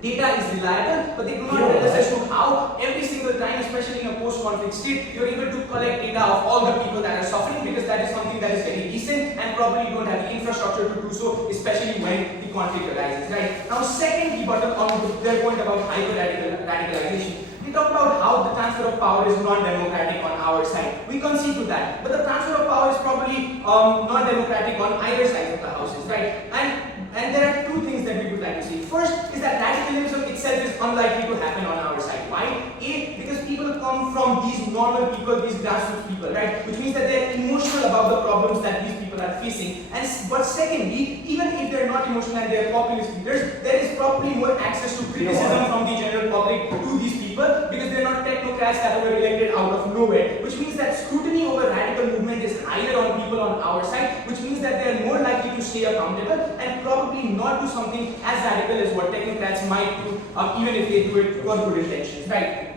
data is reliable, but they do not tell us as to how every single time, especially in a post-conflict state, you're able to collect data of all the people that are suffering, because that is something that is very recent and probably you don't have the infrastructure to do so, especially when the conflict arises, right? Now, second rebuttal on their point about hyper-radicalization. We talk about how the transfer of power is non-democratic on our side. We concede to that, but the transfer of power is probably non-democratic on either side of the houses, right? And there are two things that we would like to see. First is that radicalism itself is unlikely to happen on our side. Why? A, because people come from these normal people, these grassroots people, right? Which means that they're emotional about the problems that these people are facing. But secondly, even if they're not emotional and they're populist leaders, there is probably more access to criticism from the general public to these people, because they're not technocrats that were elected out of nowhere. Which means that scrutiny over radical movement is higher on people on our side, which means that they're more likely to stay accountable and probably not do something as radical as what technocrats might do, even if they do it for good intentions, right?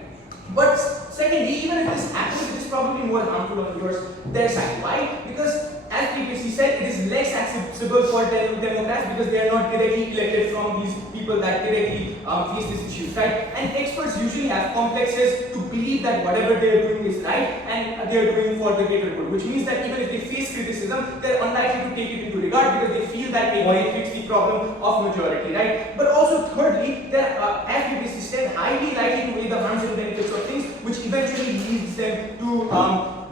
But secondly, even if this happens, it is probably more harmful on their side. Why? Because as previously said, it is less accessible for Democrats because they are not directly elected from these people that directly face these issues, right? And experts usually have complexes to believe that whatever they are doing is right and they are doing for the greater good, which means that even if they face criticism, they are unlikely to take it into regard because they feel that maybe it fix the problem of majority, right? But also thirdly, they are, as previously said, highly likely to weigh the harms and benefits of things, which eventually leads them to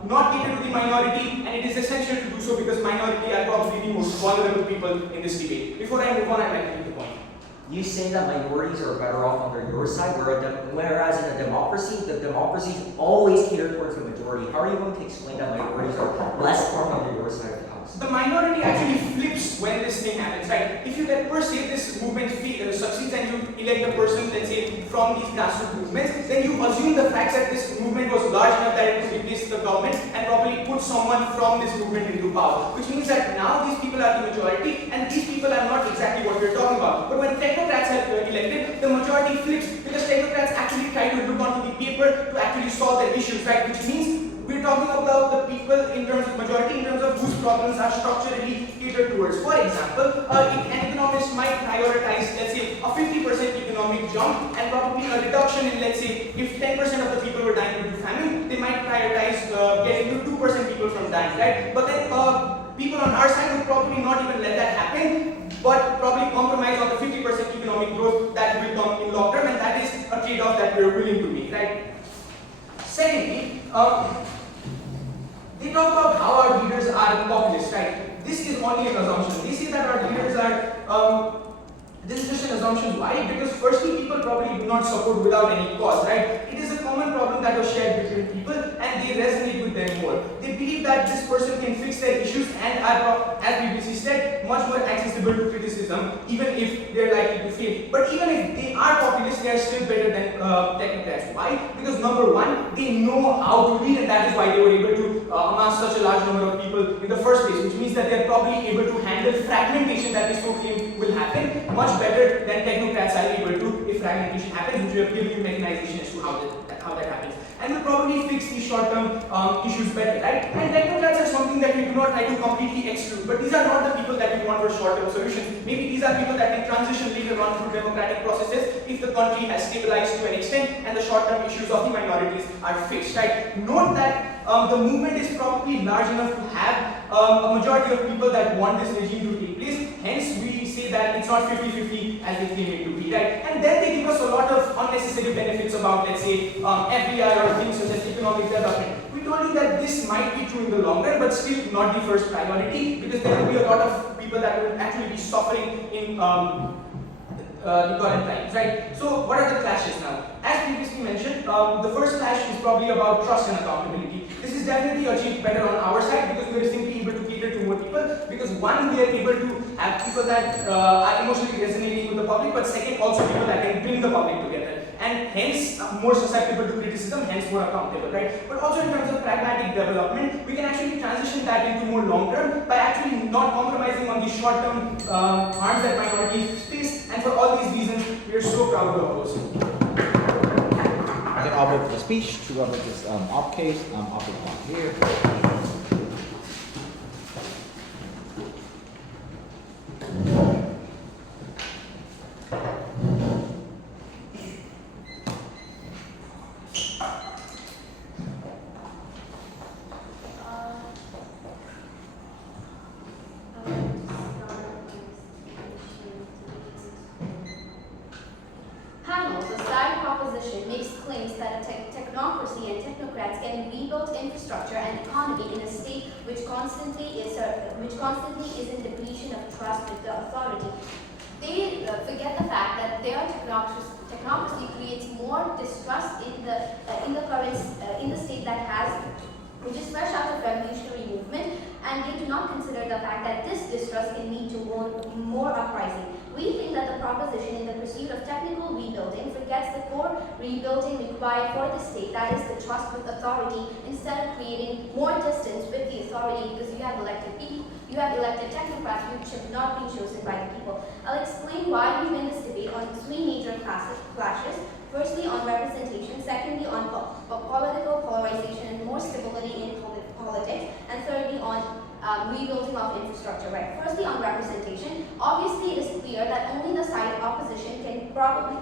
not cater to the minority, and it is essential to do so because minority are probably the most vulnerable people in this debate. Before I move on, I'd like to make the point. You say that minorities are better off under your side, whereas in a democracy, the democracies always cater towards the majority. How are you going to explain that minorities are less harmed under your side of the house? The minority actually flips when this thing happens, right? If you let per se this movement succeeds and you elect a person, let's say, from these grassroots movements, then you assume the fact that this movement was large enough that it could replace the government and probably put someone from this movement into power. Which means that now these people are the majority and these people are not exactly what we're talking about. But when technocrats are elected, the majority flips because technocrats actually try to look onto the paper to actually solve their issues, right? Which means we're talking about the people in terms of majority, in terms of whose problems are structurally catered towards. For example, an economist might prioritize, let's say, a 50% economic jump and probably a reduction in, let's say, if 10% of the people were dying due to famine, they might prioritize getting to 2% people from dying, right? But then people on our side would probably not even let that happen, but probably compromise on the 50% economic growth that will come in long term, and that is a trade-off that we're willing to make, right? Secondly, they talk about how our leaders are populist, right? This is only an assumption. They say that our leaders are, this is just an assumption. Why? Because firstly, people probably do not support without any cause, right? It is a common problem that was shared between people and they resonate with them more. They believe that this person can fix their issues and are, as previously said, much more accessible to criticism, even if they're likely to fail. But even if they are populists, they are still better than technocrats. Why? Because number one, they know how to lead, and that is why they were able to amass such a large number of people in the first place, which means that they are probably able to handle fragmentation that they so claim will happen much better than technocrats are able to if fragmentation happens, which we have given you mechanization as to how that happens. And will probably fix these short-term issues better, right? And technocrats are something that we do not try to completely exclude, but these are not the people that we want for short-term solutions. Maybe these are people that can transition later on through democratic processes if the country has stabilized to an extent and the short-term issues of the minorities are fixed, right? Note that the movement is probably large enough to have a majority of people that want this regime to take place. Hence, we say that it's not 50-50 as they claim it to be, right? And then they give us a lot of unnecessary benefits about, let's say, FDI or things such as economic development. We told you that this might be true in the long run, but still not the first priority, because there will be a lot of people that will actually be suffering in the current times, right? So, what are the clashes now? As previously mentioned, the first clash is probably about trust and accountability. This is definitely achieved better on our side because we are simply able to cater to more people. Because one, we are able to have people that are emotionally resonating with the public, but second, also people that can bring the public together, and hence more susceptible to criticism, hence more accountable, right? But also in terms of pragmatic development, we can actually transition that into more long term by actually not compromising on the short term harms that minorities face, and for all these reasons, we are so proud to oppose. I think I'll move to the speech to go over this op case. I'll put it on here. Panel, the side proposition makes claims that technocracy and technocrats can rebuild infrastructure and economy in a state which constantly is in depletion of trust with the authority. They forget the fact that their technocracy creates more distrust in the current in the state that has, which is fresh out of revolutionary movement, and they do not consider the fact that this distrust can lead to more uprising. We think that the proposition in the pursuit of technical rebuilding forgets the core rebuilding required for the state, that is the trust with authority, instead of creating more distance with the authority because you have elected people. You have elected technocrats which have not been chosen by the people. I'll explain why we win this debate on three major clashes. Firstly, on representation. Secondly, on political polarization and more stability in politics. And thirdly, on rebuilding of infrastructure. Right. Firstly, on representation. Obviously, it is clear that only the side opposition can properly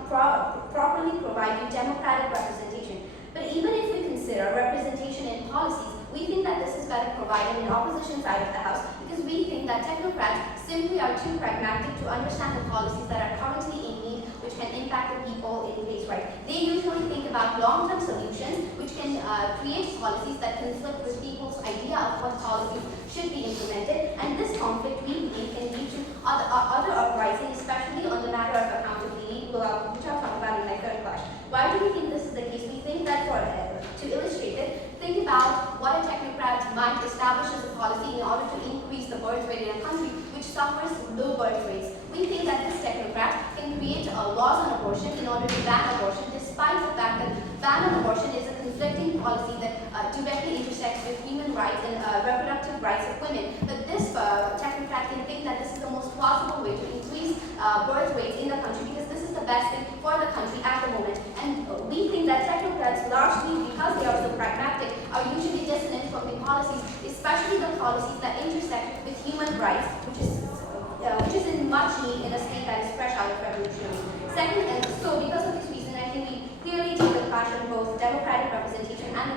provide you democratic representation. But even if we consider representation in policies, we think that this is better provided in opposition side of the house because we think that technocrats simply are too pragmatic to understand the policies that are currently in need, which can impact the people in place, right? They usually think about long-term solutions, which can create policies that conflict with people's idea of what policies should be implemented, and this conflict, we believe, can lead to other uprisings, especially on the matter of accountability, which I'll talk about in my third class. Why do we think this is the case? We think that to illustrate it, think about what a technocrat might establish as a policy in order to increase the birth rate in a country which suffers low birth rates. We think that this technocrat can create laws on abortion in order to ban abortion, despite the fact that ban on abortion is a conflicting policy that directly intersects with human rights and reproductive rights of women. But this technocrat can think that this is the most plausible way to increase birth rates in the country because this is the best thing for the country at the moment. And we think that technocrats, largely because they are so pragmatic, are usually dissonant from the policies, especially the policies that intersect with human rights, which is in much need in a state that is fresh out of revolutionary. Second, and so because of this reason, I think we clearly take the clash on both democratic representation and the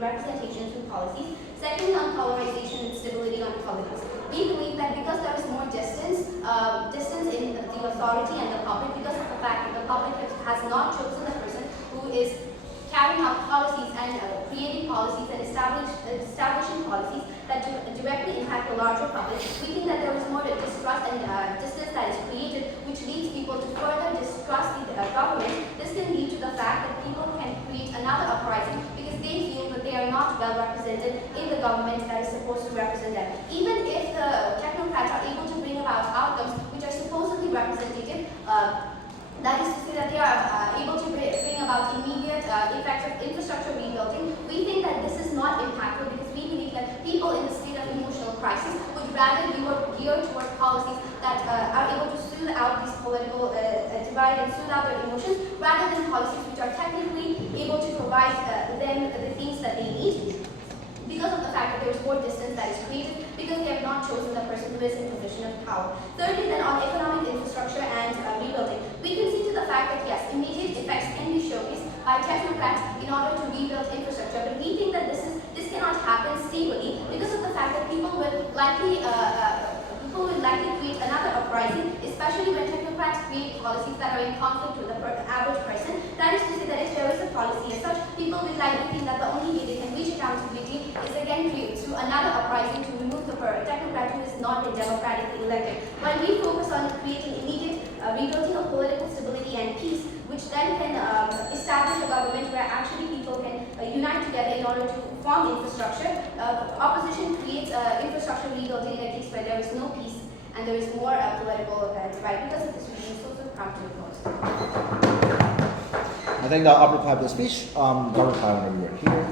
representation through policies. Secondly, on polarization and stability on politics. We believe that because there is more distance in the authority and the public, because of the fact that the public has not chosen the person who is carrying out policies and creating policies and establishing policies that directly impact the larger public, we think that there is more distrust and distance that is created, which leads people to further distrust the government. This can lead to the fact that people can create another uprising because they feel that they are not well represented in the government that is supposed to represent them. Even if the technocrats are able to bring about outcomes which are supposedly representative, that is to say that they are able to bring about immediate effects of infrastructure rebuilding. We think that this is not impactful because we believe that people in the state of emotional crisis would rather gear toward policies that are able to soothe out these political divide and soothe out their emotions, rather than policies which are technically able to provide them the things that they need, because of the fact that there is more distance that is created because they have not chosen the person who is in position of power. Thirdly, then on economic infrastructure and rebuilding, we can see to the fact that yes, immediate effects can be showcased by technocrats in order to rebuild infrastructure, but we think that this cannot happen stably because of the fact that people will likely create another uprising, especially when technocrats create policies that are in conflict with the average person. That is to say that if there is a policy as such, people will likely think that the only way they can reach accountability is again through another uprising to remove the technocrat who has not been democratically elected. While we focus on creating immediate rebuilding of political stability and peace, which then can establish a government where actually people can unite together in order to form infrastructure. Opposition creates infrastructure rebuilding in a case where there is no peace and there is more political divide. Because of this reason, it's also proud to oppose. I think the upper part of the speech, Governor Pai, whenever you are here.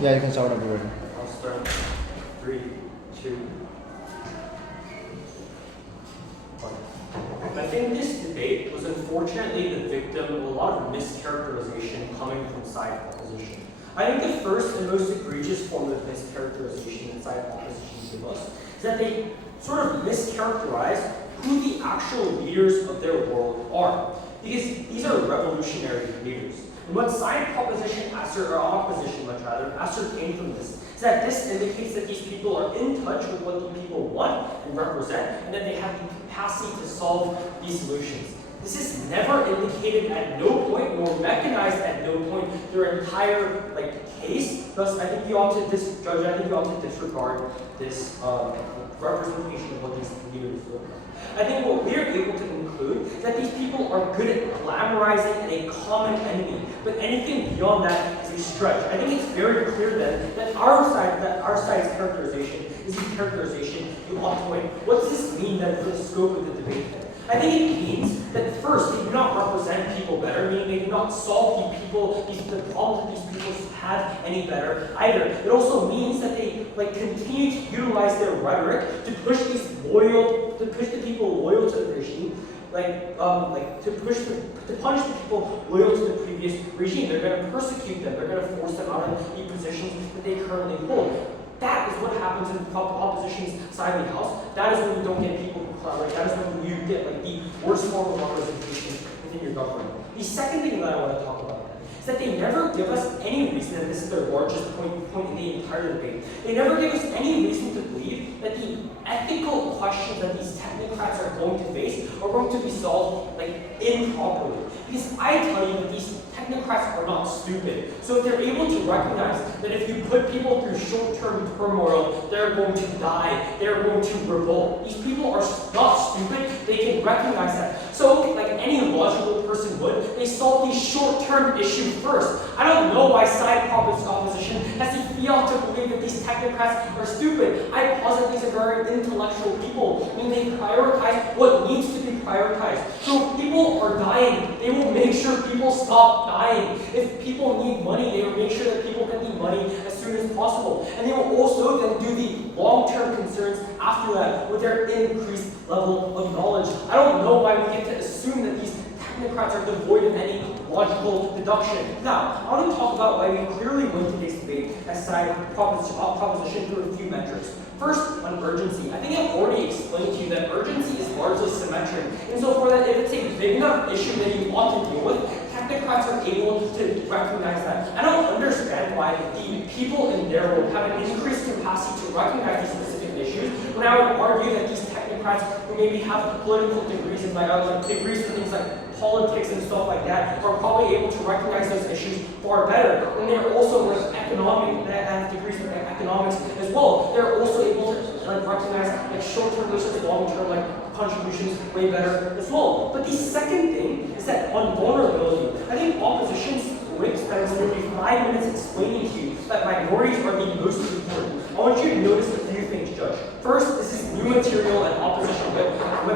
Yeah, you can start whenever you're ready. I'll start. 3, 2, 1. I think this debate was unfortunately the victim of a lot of mischaracterization coming from side opposition. I think the first and most egregious form of mischaracterization that side opposition give us is that they sort of mischaracterize who the actual leaders of their world are. Because these are revolutionary leaders. And what side opposition ascertained from this is that this indicates that these people are in touch with what the people want and represent, and that they have the capacity to solve these solutions. This is never indicated at no point, nor recognized at no point their entire case. Thus, I think you ought to disregard this representation of what these leaders look like. I think what we're able to conclude is that these people are good at glamorizing a common enemy, but anything beyond that is a stretch. I think it's very clear then that our side's characterization is the characterization you ought to win. What does this mean then for the scope of the debate then? I think it means that first, they do not represent people better, meaning they do not solve the problems that these people have any better either. It also means that they continue to utilize their rhetoric to push the people loyal to the regime, to punish the people loyal to the previous regime. They're going to persecute them. They're going to force them out of the positions that they currently hold. That is what happens in the opposition's side of the house. That is when you don't get people who collaborate. That is when you get the worst form of representation within your government. The second thing that I want to talk about is that they never give us any reason, and this is their largest point in the entire debate, they never give us any reason to believe that the ethical questions that these technocrats are going to face are going to be solved improperly. Because I tell you that these technocrats are not stupid. So if they're able to recognize that if you put people through short-term turmoil, they're going to die, they're going to revolt. These people are not stupid, they can recognize that. So, like any logical person would, they solve the short-term issue first. I don't know why side opposition has the fiat to believe that these technocrats are stupid. I posit these are very intellectual people. I mean, they prioritize what needs to be prioritized. So if people are dying, they will make sure people stop dying. If people need money, they will make sure that people get the money as soon as possible. And they will also then do the long-term concerns after that with their increased level of knowledge. I don't know why we get to assume that these technocrats are devoid of any logical deduction. Now, I want to talk about why we clearly win today's debate as side proposition through a few metrics. First, on urgency. I think I've already explained largely symmetric. And so for that, if it's a big enough issue that you want to deal with, technocrats are able to recognize that. I don't understand why the people in there will have an increased capacity to recognize these specific issues, when I would argue that these technocrats who maybe have political degrees in degrees in things like politics and stuff like that are probably able to recognize those issues far better. And they're also with economic, that have degrees in economics as well. They're also able to recognize like short-term versus long-term contributions way better as well. But the second thing is that on vulnerability, I think opposition's Rick spends nearly 5 minutes explaining to you that minorities are the most important. I want you to notice a few things, Judge. First, this is new material and opposition whip.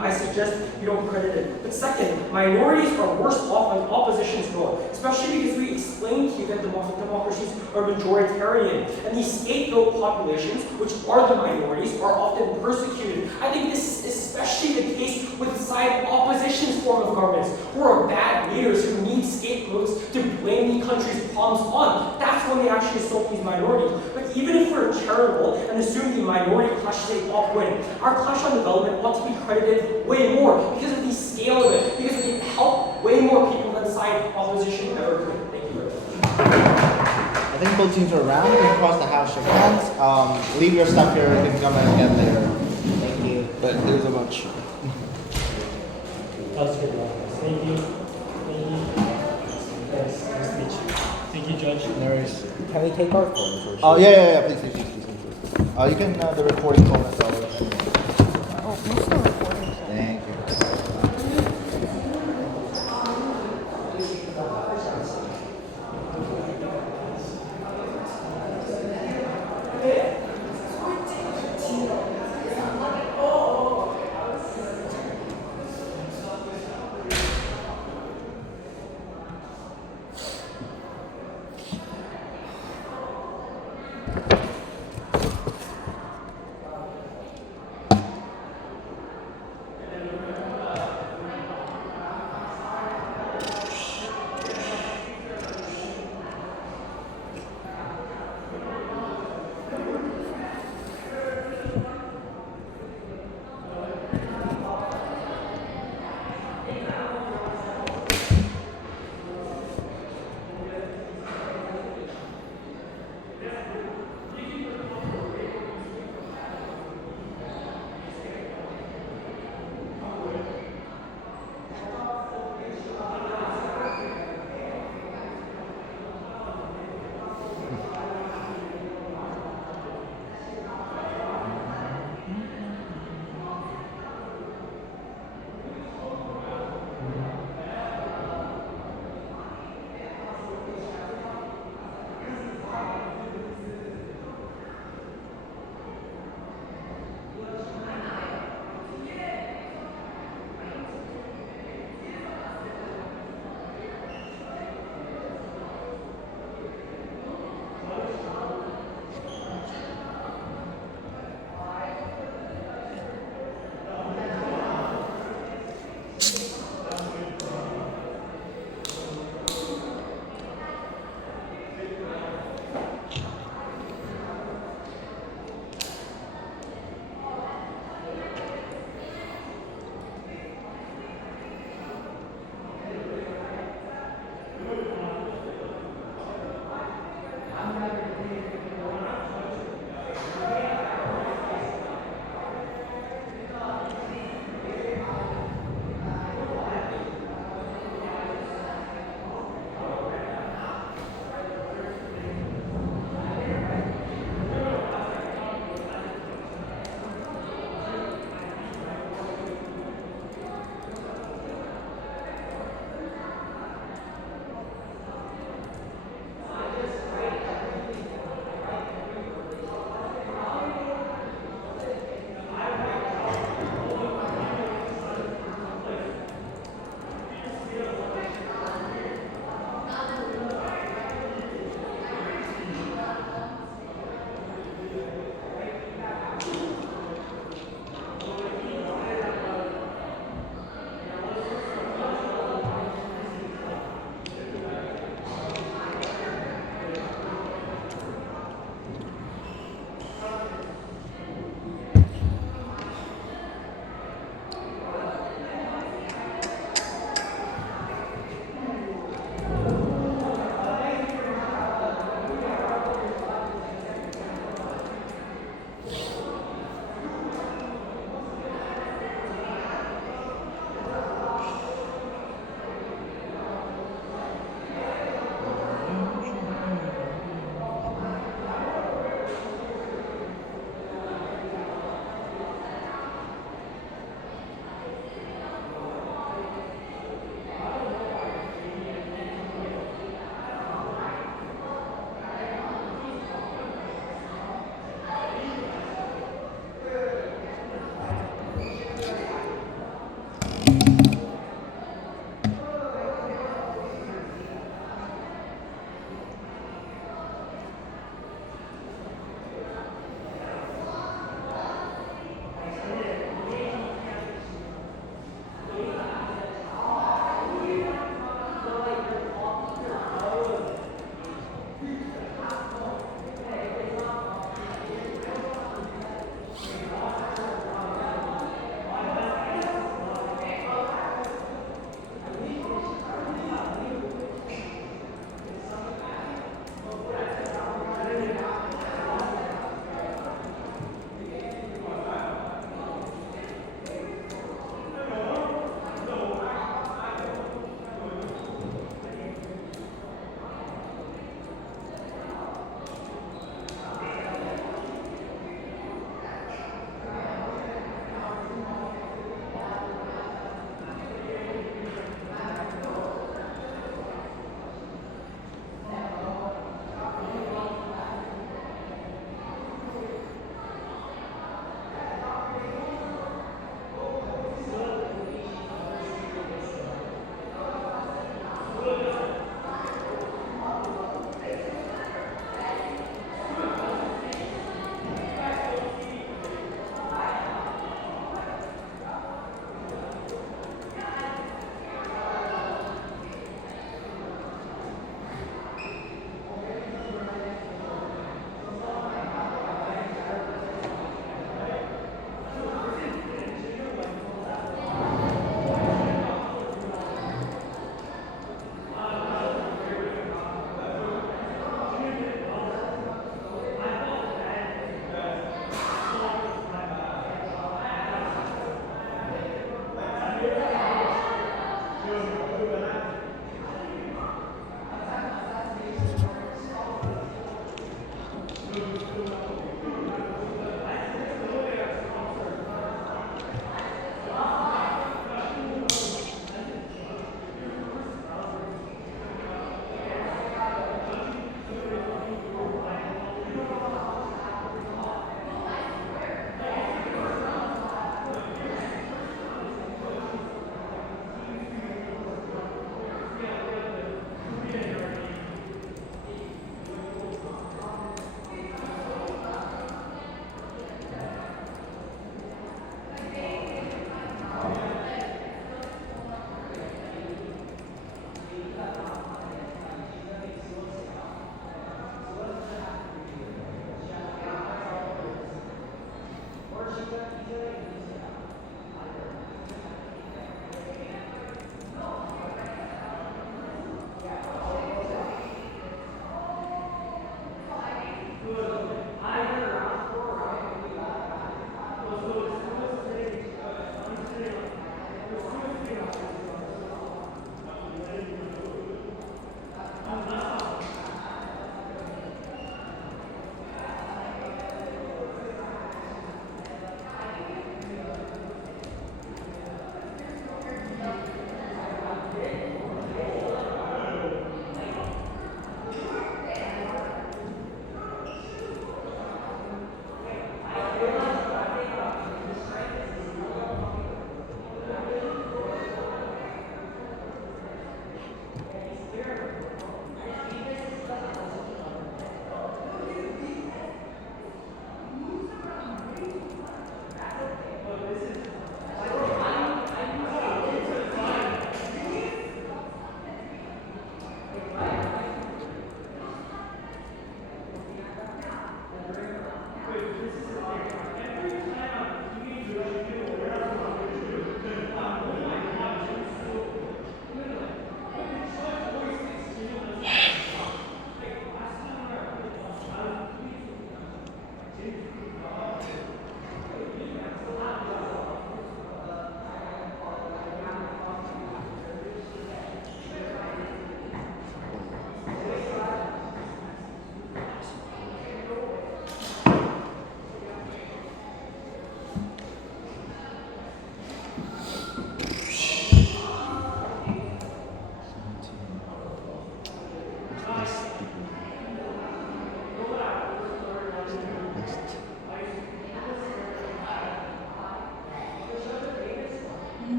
I suggest you don't credit it. But second, minorities are worse off on opposition's door, especially because we explained to you that democracies are majoritarian, and these scapegoat populations, which are the minorities, are often persecuted. I think this is especially the case with side opposition's form of governments, who are bad leaders who need scapegoats to blame the country's problems on. That's when they actually assault these minorities. But even if we're charitable and assume the minority clash is a top win, our clash on development ought to be credited way more because of the scale of it, because it helped way more people than side opposition ever could. Thank you very much. I think both teams are around. You can cross the house, shake hands. Leave your stuff here. You can come in again later. Thank you. But it was a bunch. That was good. Thank you. Thank you. Yes, nice to meet you. Thank you, Judge. No worries. Can we take our phones? Or Oh, yeah. Please. You can, the recording phone as well. Oh, we're still recording. So. Thank you.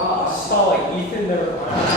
Wow, I saw like Ethan never mind.